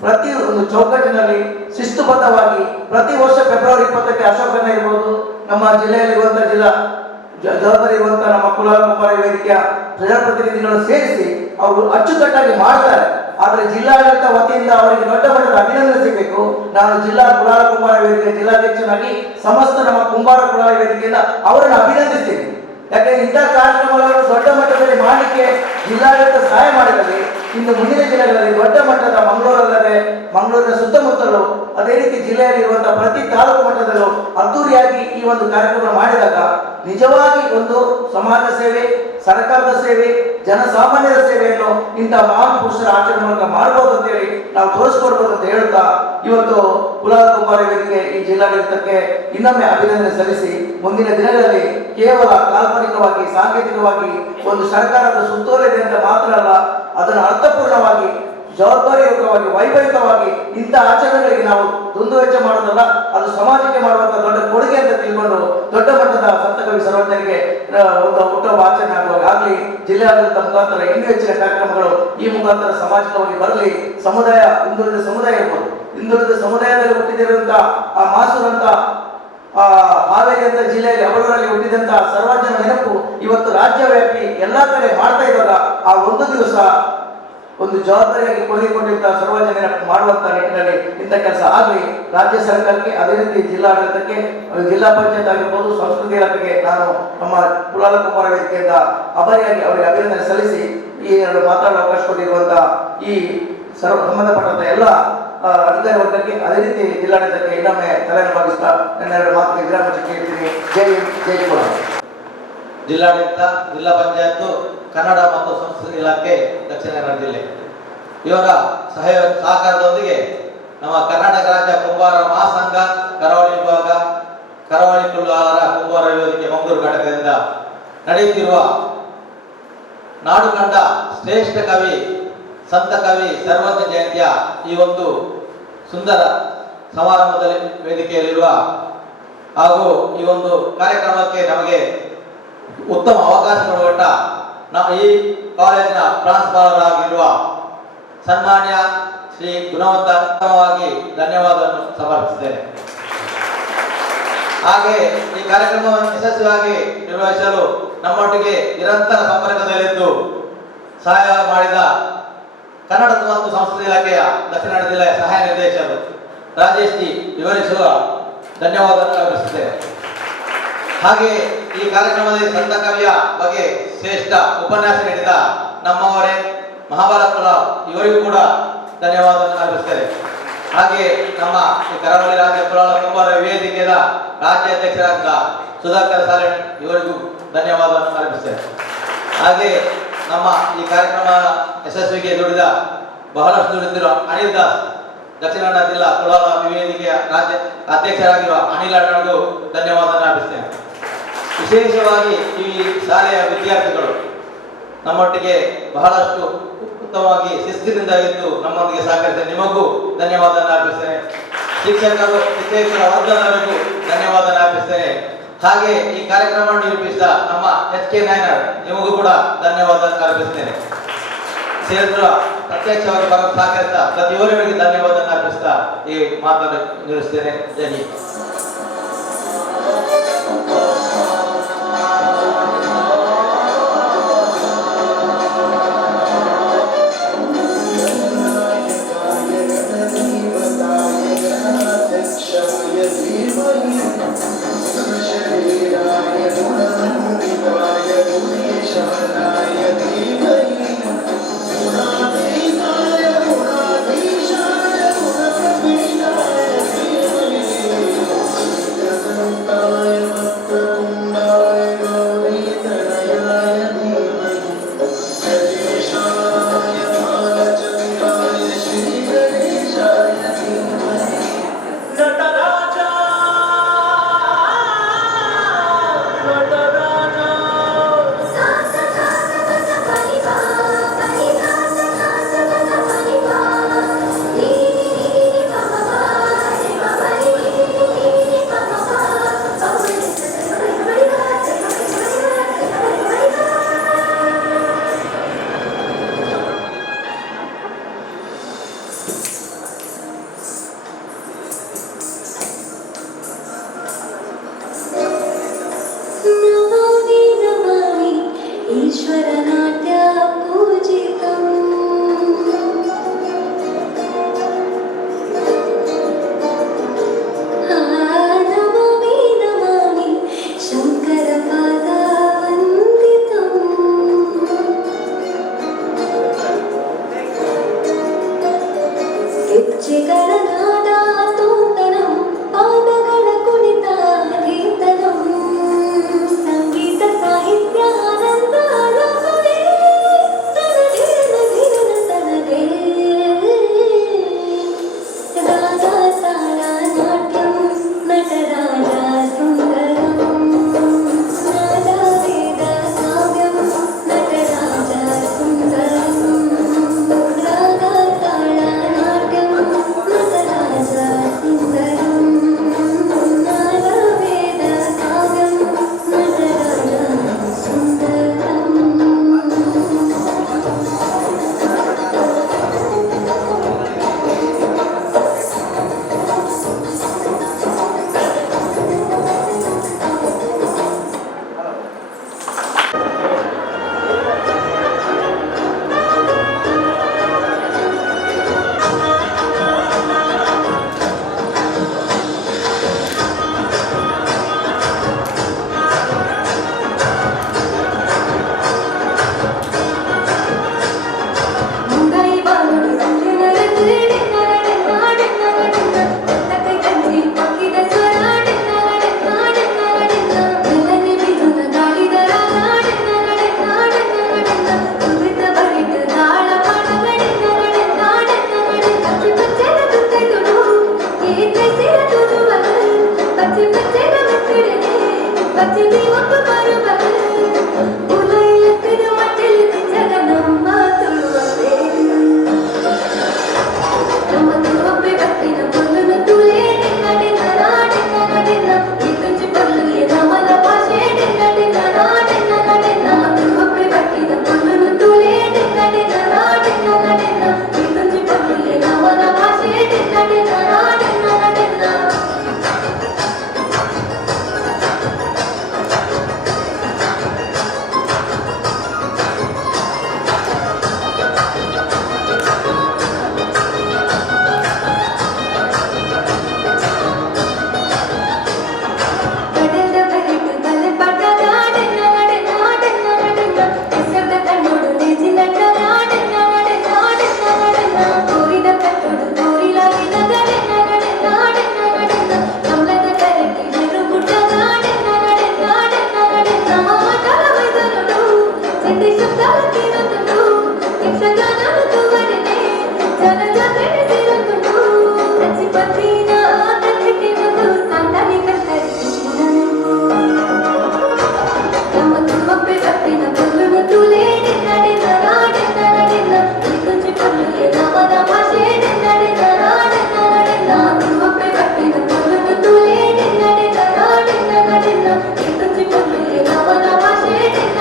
ಪ್ರತಿ ಒಂದು ಚೌಕಟ್ಟಿನಲ್ಲಿ ಶಿಸ್ತುಬದ್ಧವಾಗಿ ಪ್ರತಿ ವರ್ಷ ಫೆಬ್ರವರಿ 20ಕ್ಕೆ ಅಶೋಕನ ಇರ್ಬೋದು, ನಮ್ಮ ಜಿಲ್ಲೆಯಲ್ಲಿರುವಂತಹ ಜಿಲ್ಲಾ ಜವಾಬ್ದಾರಿ ಇರುವಂತಹ ನಮ್ಮ ಕುಲಾಲ ಕುಂಬಾರ ವೇದಿಕೆಯ ಪ್ರಜಾಪ್ರತಿನಿಧಿಗಳನ್ನು ಸೇರಿಸಿ ಅವರು ಅಚ್ಚುಕಟ್ಟಾಗಿ ಮಾಡ್ತಾರೆ. ಆದರೆ ಜಿಲ್ಲಾಡಳಿತ ವತಿಯಿಂದ ಅವರಿಗೆ ದೊಡ್ಡ ಮಟ್ಟದ ಅಭಿನಂದನೆ ಸಿಗಬೇಕು. ನಾನು ಜಿಲ್ಲಾ ಕುಲಾಲ ಕುಂಬಾರ ವೇದಿಕೆ ಜಿಲ್ಲಾಧ್ಯಕ್ಷನಾಗಿ ಸಮಸ್ತ ನಮ್ಮ ಕುಂಬಾರ ಕುಲಾಲ ವೇದಿಕೆಯಿಂದ ಅವರನ್ನು ಅಭಿನಂದಿಸ್ತೀನಿ. ಯಾಕಂದ್ರೆ ಇಂಥ ಕಾರ್ಯಕ್ರಮಗಳನ್ನು ದೊಡ್ಡ ಮಟ್ಟದಲ್ಲಿ ಮಾಡಲಿಕ್ಕೆ ಜಿಲ್ಲಾಡಳಿತ ಸಹಾಯ ಮಾಡಿದರೆ ಇನ್ನು ಮುಂದಿನ ದಿನಗಳಲ್ಲಿ ದೊಡ್ಡ ಮಟ್ಟದ ಮಂಗಳೂರಲ್ಲದೆ ಮಂಗಳೂರಿನ ಸುತ್ತಮುತ್ತಲು ಅದೇ ರೀತಿ ಜಿಲ್ಲೆಯಲ್ಲಿರುವಂತಹ ಪ್ರತಿ ತಾಲೂಕು ಮಟ್ಟದಲ್ಲೂ ಅದ್ದೂರಿಯಾಗಿ ಈ ಒಂದು ಕಾರ್ಯಕ್ರಮ ಮಾಡಿದಾಗ ನಿಜವಾಗಿ ಒಂದು ಸಮಾಜ ಸೇವೆ, ಸರ್ಕಾರದ ಸೇವೆ, ಜನಸಾಮಾನ್ಯರ ಸೇವೆಯನ್ನು ಇಂತಹ ಮಹಾನ್ ಪುರುಷರ ಆಚರಣೆ ಮೂಲಕ ಮಾಡಬಹುದು ಅಂತೇಳಿ ನಾವು ತೋರಿಸ್ಕೊಡ್ಬೋದು ಅಂತ ಹೇಳ್ತಾ ಇವತ್ತು ಕುಲಾಲ ಕುಂಬಾರ ವೇದಿಕೆ ಈ ಜಿಲ್ಲಾಡಳಿತಕ್ಕೆ ಇನ್ನೊಮ್ಮೆ ಅಭಿನಂದನೆ ಸಲ್ಲಿಸಿ ಮುಂದಿನ ದಿನಗಳಲ್ಲಿ ಕೇವಲ ಕಾಲ್ಪನಿಕವಾಗಿ ಸಾಂಕೇತಿಕವಾಗಿ ಒಂದು ಸರ್ಕಾರದ ಸುತ್ತೋಲೆದೆ ಅಂತ ಮಾತ್ರ ಅಲ್ಲ, ಅದನ್ನು ಅರ್ಥಪೂರ್ಣವಾಗಿ ಜವಾಬ್ದಾರಿಯುತವಾಗಿ ವೈಭವಿಕವಾಗಿ ಇಂಥ ಆಚರಣೆಗಳಿಗೆ ನಾವು ದುಂದುವೆಚ್ಚ ಮಾಡೋದಲ್ಲ, ಅದು ಸಮಾಜಕ್ಕೆ ಮಾಡುವಂತಹ ದೊಡ್ಡ ಕೊಡುಗೆ ಅಂತ ತಿಳ್ಕೊಂಡು ದೊಡ್ಡ ಮಟ್ಟದ ಸಂತಕವಿ ಸರ್ವಜ್ಞರಿಗೆ ಒಂದು ಹುಟ್ಟುಹಬ್ಬ ಆಚರಣೆ ಆಗುವಾಗ ಆಗಲಿ ಜಿಲ್ಲಾಡಳಿತ ಮುಖಾಂತರ ಇನ್ನೂ ಹೆಚ್ಚಿನ ಕಾರ್ಯಕ್ರಮಗಳು ಈ ಮುಖಾಂತರ ಸಮಾಜವಾಗಿ ಬರಲಿ. ಸಮುದಾಯ ಹಿಂದುಳಿದ ಸಮುದಾಯ ಇರ್ಬೋದು, ಹಿಂದುಳಿದ ಸಮುದಾಯದಲ್ಲಿ ಹುಟ್ಟಿದಿರುವಂತಹ ಆ ಮಾಸೂರಂತ ಹಾವೇರಿ ಅಂತ ಜಿಲ್ಲೆಯಲ್ಲಿ ಅವಳೂರಲ್ಲಿ ಹುಟ್ಟಿದಂತ ಸರ್ವಜ್ಞನ ನೆನಪು ಇವತ್ತು ರಾಜ್ಯವ್ಯಾಪಿ ಎಲ್ಲಾ ಕಡೆ ಮಾಡ್ತಾ ಇರುವಾಗ ಆ ಒಂದು ದಿವಸ ಒಂದು ಜವಾಬ್ದಾರಿಯಾಗಿ ಕೊಡುಗೆಕೊಂಡಿದ್ದ ಸರ್ವಜ್ಞ ನೆನಪು ಮಾಡುವಂತ ನಿಟ್ಟಿನಲ್ಲಿ ಇಂಥ ಕೆಲಸ ಆಗಲಿ. ರಾಜ್ಯ ಸರ್ಕಾರಕ್ಕೆ ಅದೇ ರೀತಿ ಜಿಲ್ಲಾಡಳಿತಕ್ಕೆ, ಜಿಲ್ಲಾ ಪಂಚಾಯತ್ ಆಗಿರ್ಬೋದು, ಸಂಸ್ಕೃತಿ ಇಲಾಖೆಗೆ ನಾನು ನಮ್ಮ ಕುಲಾಲ ಕುಂಬಾರ ವೇದಿಕೆಯಿಂದ ಅಭಾರಿಯಾಗಿ ಅವರಿಗೆ ಅಭಿನಂದನೆ ಸಲ್ಲಿಸಿ ಈ ಮಾತಾಡಲು ಅವಕಾಶ ಕೊಟ್ಟಿರುವಂತಹ ಈ ಸಂಬಂಧಪಟ್ಟಂತ ಎಲ್ಲ ಅಧಿಕಾರಿ ವರ್ಗಕ್ಕೆ ಅದೇ ರೀತಿ ಜಿಲ್ಲಾಡಳಿತಕ್ಕೆ ಇನ್ನೊಮ್ಮೆ ತಲೆಯನ್ನು ಭಾಗಿಸ್ತಾ ನನ್ನೆರಡು ಮಾತಿಗೆ ವಿರಾಮ ಕೇಳ್ತೀನಿ. ಜೈ ಕುಲಾಲ. ಜಿಲ್ಲಾಡಳಿತ, ಜಿಲ್ಲಾ ಪಂಚಾಯತ್, ಕನ್ನಡ ಮತ್ತು ಸಂಸ್ಕೃತಿ ಇಲಾಖೆ ದಕ್ಷಿಣ ಕನ್ನಡ ಜಿಲ್ಲೆ ಇವರ ಸಹಕಾರದೊಂದಿಗೆ ನಮ್ಮ ಕರ್ನಾಟಕ ರಾಜ್ಯ ಕುಂಬಾರ ಮಹಾಸಂಘ ಕರಾವಳಿ ವಿಭಾಗ, ಕರಾವಳಿ ಕುಲಾಲರ ಕುಂಬಾರ ವೇದಿಕೆ ಮಂಗಳೂರು ಘಟಕದಿಂದ ನಡೆಯುತ್ತಿರುವ ನಾಡು ಕಂಡ ಶ್ರೇಷ್ಠ ಕವಿ ಸಂತ ಕವಿ ಸರ್ವಜ್ಞ ಜಯಂತಿಯ ಈ ಒಂದು ಸುಂದರ ಸಮಾರಂಭದಲ್ಲಿ ವೇದಿಕೆಯಲ್ಲಿರುವ ಹಾಗೂ ಈ ಒಂದು ಕಾರ್ಯಕ್ರಮಕ್ಕೆ ನಮಗೆ ಉತ್ತಮ ಅವಕಾಶ ಕೊಡುವಂತ ಈ ಕಾಲೇಜಿನ ಪ್ರಾಂಶುಪಾಲರ್ ಆಗಿರುವ ಸನ್ಮಾನ್ಯ ಶ್ರೀ ಗುಣವಂತ ಉತ್ತಮವಾಗಿ ಧನ್ಯವಾದವನ್ನು ಸಮರ್ಪಿಸಿದ್ದೇನೆ. ಹಾಗೆ ಈ ಕಾರ್ಯಕ್ರಮವನ್ನು ಯಶಸ್ವಿಯಾಗಿ ನಿರ್ವಹಿಸಲು ನಮ್ಮೊಟ್ಟಿಗೆ ನಿರಂತರ ಸಂಪರ್ಕದಲ್ಲಿದ್ದು ಸಹಾಯ ಮಾಡಿದ ಕನ್ನಡ ಮತ್ತು ಸಂಸ್ಕೃತಿ ಇಲಾಖೆಯ ದಕ್ಷಿಣ ಕನ್ನಡ ಜಿಲ್ಲೆಯ ಸಹಾಯ ನಿರ್ದೇಶಕರು ರಾಜೇಶ್ ಜಿ ವಿವರಿಸುವ ಧನ್ಯವಾದವನ್ನು ಅರ್ಪಿಸುತ್ತೇನೆ. ಹಾಗೆ ಈ ಕಾರ್ಯಕ್ರಮದಲ್ಲಿ ಸಂತ ಕವಿಯ ಬಗ್ಗೆ ಶ್ರೇಷ್ಠ ಉಪನ್ಯಾಸ ನೀಡಿದ ನಮ್ಮವರೇ ಮಹಾಭಾರತ ಕುಲಾಲ್ ಇವರಿಗೂ ಕೂಡ ಧನ್ಯವಾದವನ್ನು ಅರ್ಪಿಸುತ್ತೇನೆ. ಹಾಗೆ ನಮ್ಮ ಈ ಕರಾವಳಿ ರಾಜ್ಯ ಕುಲಾಲ ಕುಂಬಾರ ವೇದಿಕೆಯ ರಾಜ್ಯ ಅಧ್ಯಕ್ಷರಾದ ಸುಧಾಕರ್ ಸಾಲೆಣ್ ಇವರಿಗೂ ಧನ್ಯವಾದವನ್ನು ಅರ್ಪಿಸುತ್ತೇನೆ. ಹಾಗೆ ನಮ್ಮ ಈ ಕಾರ್ಯಕ್ರಮ ಯಶಸ್ವಿಗೆ ಬಹಳಷ್ಟು ದುಡಿದಿರುವ ಅನಿಲ್ ದಾಸ್ ದಕ್ಷಿಣ ಕನ್ನಡ ಜಿಲ್ಲಾ ಕುಲಾಲ ವೇದಿಕೆಯ ರಾಜ್ಯ ಅಧ್ಯಕ್ಷರಾಗಿರುವ ಅನಿಲ್ ಅಣ್ಣನಿಗೂ ಧನ್ಯವಾದವನ್ನು ಅರ್ಪಿಸುತ್ತೇನೆ. ವಿಶೇಷವಾಗಿ ಈ ಶಾಲೆಯ ವಿದ್ಯಾರ್ಥಿಗಳು ನಮ್ಮೊಟ್ಟಿಗೆ ಬಹಳಷ್ಟು ಉತ್ತಮವಾಗಿ ಶಿಸ್ತಿನಿಂದ ಇದ್ದು ನಮ್ಮೊಂದಿಗೆ ಸಹಕರಿಸಿದ ನಿಮಗೂ ಧನ್ಯವಾದವನ್ನು ಅರ್ಪಿಸ್ತೇನೆ. ಶಿಕ್ಷಕರ ವರ್ಗದವರಿಗೂ ಧನ್ಯವಾದವನ್ನು ಅರ್ಪಿಸ್ತೇನೆ. ಹಾಗೆ ಈ ಕಾರ್ಯಕ್ರಮವನ್ನು ನಿರೂಪಿಸಿದ ನಮ್ಮ HK ನಾಯನಾಳ್ ನಿಮಗೂ ಕೂಡ ಧನ್ಯವಾದವನ್ನು ಅರ್ಪಿಸ್ತೇನೆ. ಸೇರಿದ ಪ್ರತ್ಯಕ್ಷವಾಗಿ ಬರಲು ಸಹಕರಿಸಿದ ಪ್ರತಿಯೊಬ್ಬರಿಗೆ ಧನ್ಯವಾದವನ್ನು ಅರ್ಪಿಸ್ತಾ ಈ ಮಾತನ್ನು ನಿಲ್ಲಿಸ್ತೇನೆ. ಜೈ ಹಿಂದ್. ईश्वरनाट्य पूजितम् नमामि नमामि शङ्करपादवन्दितम् ಕಿಚ್ಚೆಗಳನಾದಾತೋಂತನಂ ಪಾದಗಳ ಕುಣಿತ ಕೀರ್ತನಂ ಸಂಗೀತ ಸಾಹಿತ್ಯ ಆನಂದ ಆಲಾಪವೇ ತನಗೆ ನಗಿನ ತನಗೆ ರಾಗ ತಾಳ ನಾಟ್ಯಂ ನಟರಾಜ ಸುಂದರಂ ನಾದ ವೇದ ಕಾವ್ಯಂ ನಟರಾಜ ಸುಂದರಂ ರಾಗ ತಾಳ ನಾಟ್ಯಂ ನಟರಾಜ ಸುಂದರಂ ನಾದ ವೇದ ಕಾವ್ಯಂ ನಟರಾಜ ಸುಂದರಂ ಮುಂಗೈ ಬಾನುಡು ಸಂಜೆನರದೆ ಡೆನ್ನರಡೆನ್ನಾಡೆನ್ನರಡೆನ್ನ ತತ್ತೈ ಕಂಜಿ ಪಕ್ಕಿದ ಸ್ವರ ಡೆನ್ನರಡೆನ್ನಾಡೆನ್ನರಡೆನ್ನ ಬೆಲ್ಲನೆ ಬಿದುನ ಗಾಳಿದರ ಡೆನ್ನರಡೆನ್ನಾಡೆನ್ನರಡೆನ್ನ ಸುರಿತ ಬರಿತ ದಾಳ ಪಾಡಗಡೆನ್ನರಡೆನ್ನಾಡೆನ್ನರಡೆನ್ನ ಪಚ್ಚಿ ಪಚ್ಚೆನ ತುತ್ತೈ ತುಡು ಏತೈ ಸಿರ ತುದುವಲ್ ಪಚ್ಚಿ ಪಚ್ಚೆನ ಮೆತ್ತಿಡೆನೆ ಪಚ್ಚಿ ದೀವಕ್ಕು ಬರುವಲ್ ಉಲೈ ಎತ್ತಿದ ಮಟ್ಟೆಲಿ ತಿಂಜಗ ನಮ್ಮ ತುಳುವವೇ ನಮ್ಮ ತುಳುವಪ್ಪೆ ಬಟ್ಟಿನ ಪೊಲ್ಲುನ ತುಳೇ ಡೆನ್ನ ನಾಡೆನ್ನ ಈ ತುಂಜಿ ಪೊಲ್ಲುಗೆ ನಮನ ಭಾಷೆ ಡೆನ್ನ ನಾಡೆನ್ನ ನಮ್ಮ ತುಳುವಪ್ಪೆ ಬಟ್ಟಿನ ಪೊಲ್ಲುನ ತುಳೇ ಡೆನ್ನ ನಾಡೆನ್ನ ಈ ತುಂಜಿ ಪೊಲ್ಲುಗೆ ನಮನ ಭಾಷೆ ಡೆನ್ನ ನಾಡೆನ್ನ ಕಡಲ ಬರಿಟ್ಟು ಬಲೆ ಪಟ್ಟದ ಡೆನ್ನ ಹೆಸರದ ಕಣ್ಣೋಡು ನೆಜಿನ ಡೆನ್ನ ಕೋರಿದ ಕಟ್ಟೋಡು ಕೋರಿಲಾಗಿನ ಡೆನ್ನ ಕಮಲದ ಕರೆಟಿ ನೆರು ಗುಡ್ಡದ ಡೆನ್ನ ಮಾಟಲ ಮೈದನೋಡು ಸಿದ್ಧಿ ಶಬ್ದಾಲ ತೀರೊಂದುಂಡು ಯಕ್ಷಗಾನದ ತುವರೆನೆ ಜನದ ಬೆಳೆಸಿರೊಂದುಂಡು ರಚಿ ಪತ್ರಿನ ತಲೆಟಿನೊಂದು ಸಂತಾನಿ ಕತ್ತರಿಸಿನ ನೆನಪು ನಮ್ಮ ತುಳುವಪ್ಪೆ ಬಟ್ಟಿನ ಪೊಲ್ಲುನ ತುಳೇ ಡೆನ್ನ ಈ ತುಂಜಿ ಪೊಲ್ಲುಗೆ ನಮನ ಭಾಷೆ ಡೆನ್ನ ತುಳುವಪ್ಪೆ ಬಟ್ಟಿನ ಪೊಲ್ಲುನ ತುಳೇ ಡೆನ್ನ ಈ ತುಂಜಿ ಪೊಲ್ಲುಗೆ ನಮನ ಭಾಷೆ ಡೆನ್ನ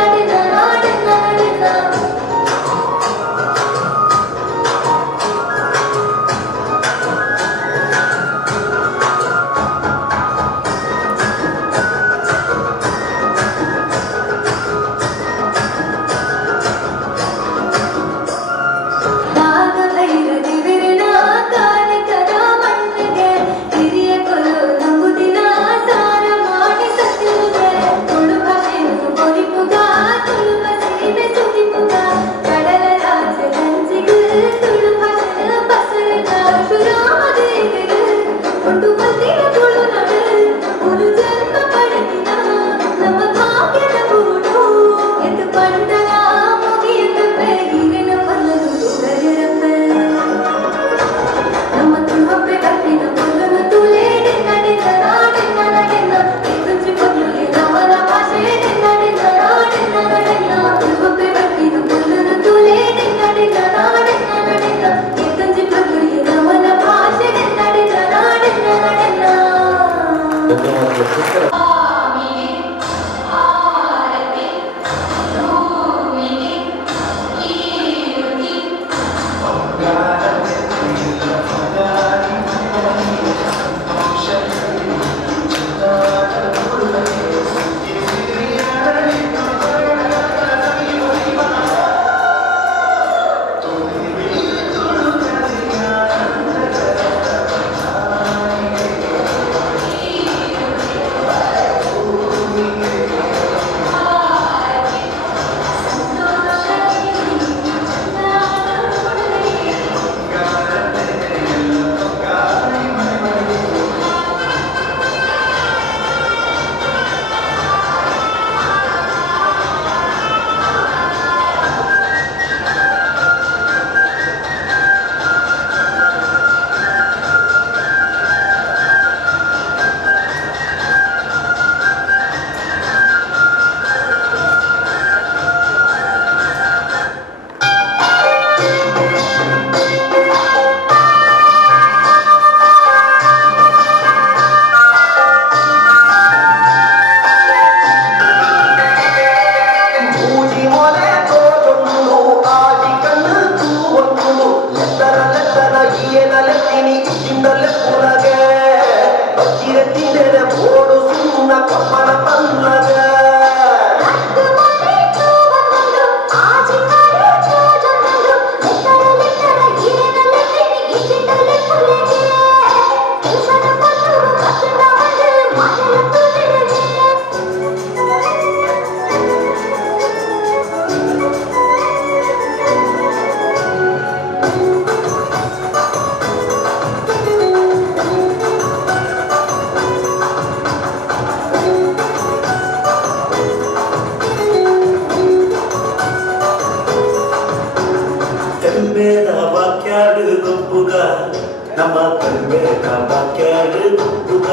ನಮ್ಮ ತಂದೆದ ಬಾಕ್ಯಾಡು ಗುಬ್ಬುಗ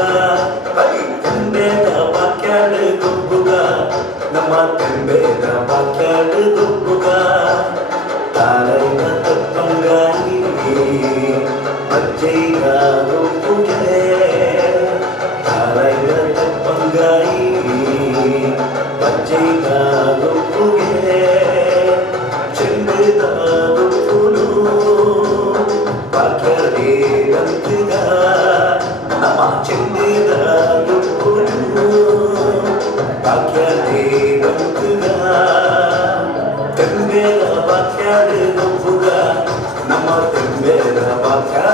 ತಂದೆದ ಬಾಕ್ಯಾಡು ಗುಬ್ಬುಗ ನಮ್ಮ ತಂದೆದ ಬಾಕ್ಯಾಡು ಗುಬ್ಬುಗ ತಾರೈನ ತಪ್ಪಂಗಾಯಿ ಬಚ್ಚೈನ ಗುಬ್ಬುಗೆ ತಾರೈನ ತಪ್ಪಂಗಾಯಿ ಬಚ್ಚೈನ ಗುಬ್ಬುಗೆ ಚೆಂದದ ಗುಬ್ಬುನು ಬಾಕ್ಯಾಡೆ ಬಂತಿಗ ನಮ್ಮ ಚೆಂದದ ಗುಬ್ಬುನು ಬಾಕ್ಯಾಡೆ ಬಂತಿಗ ತಂದೆದ ಬಾಕ್ಯಾಡೆ ಗುಬ್ಬುಗ ನಮ್ಮ ತಂದೆದ ಬಾಕ್ಯಾಡೆ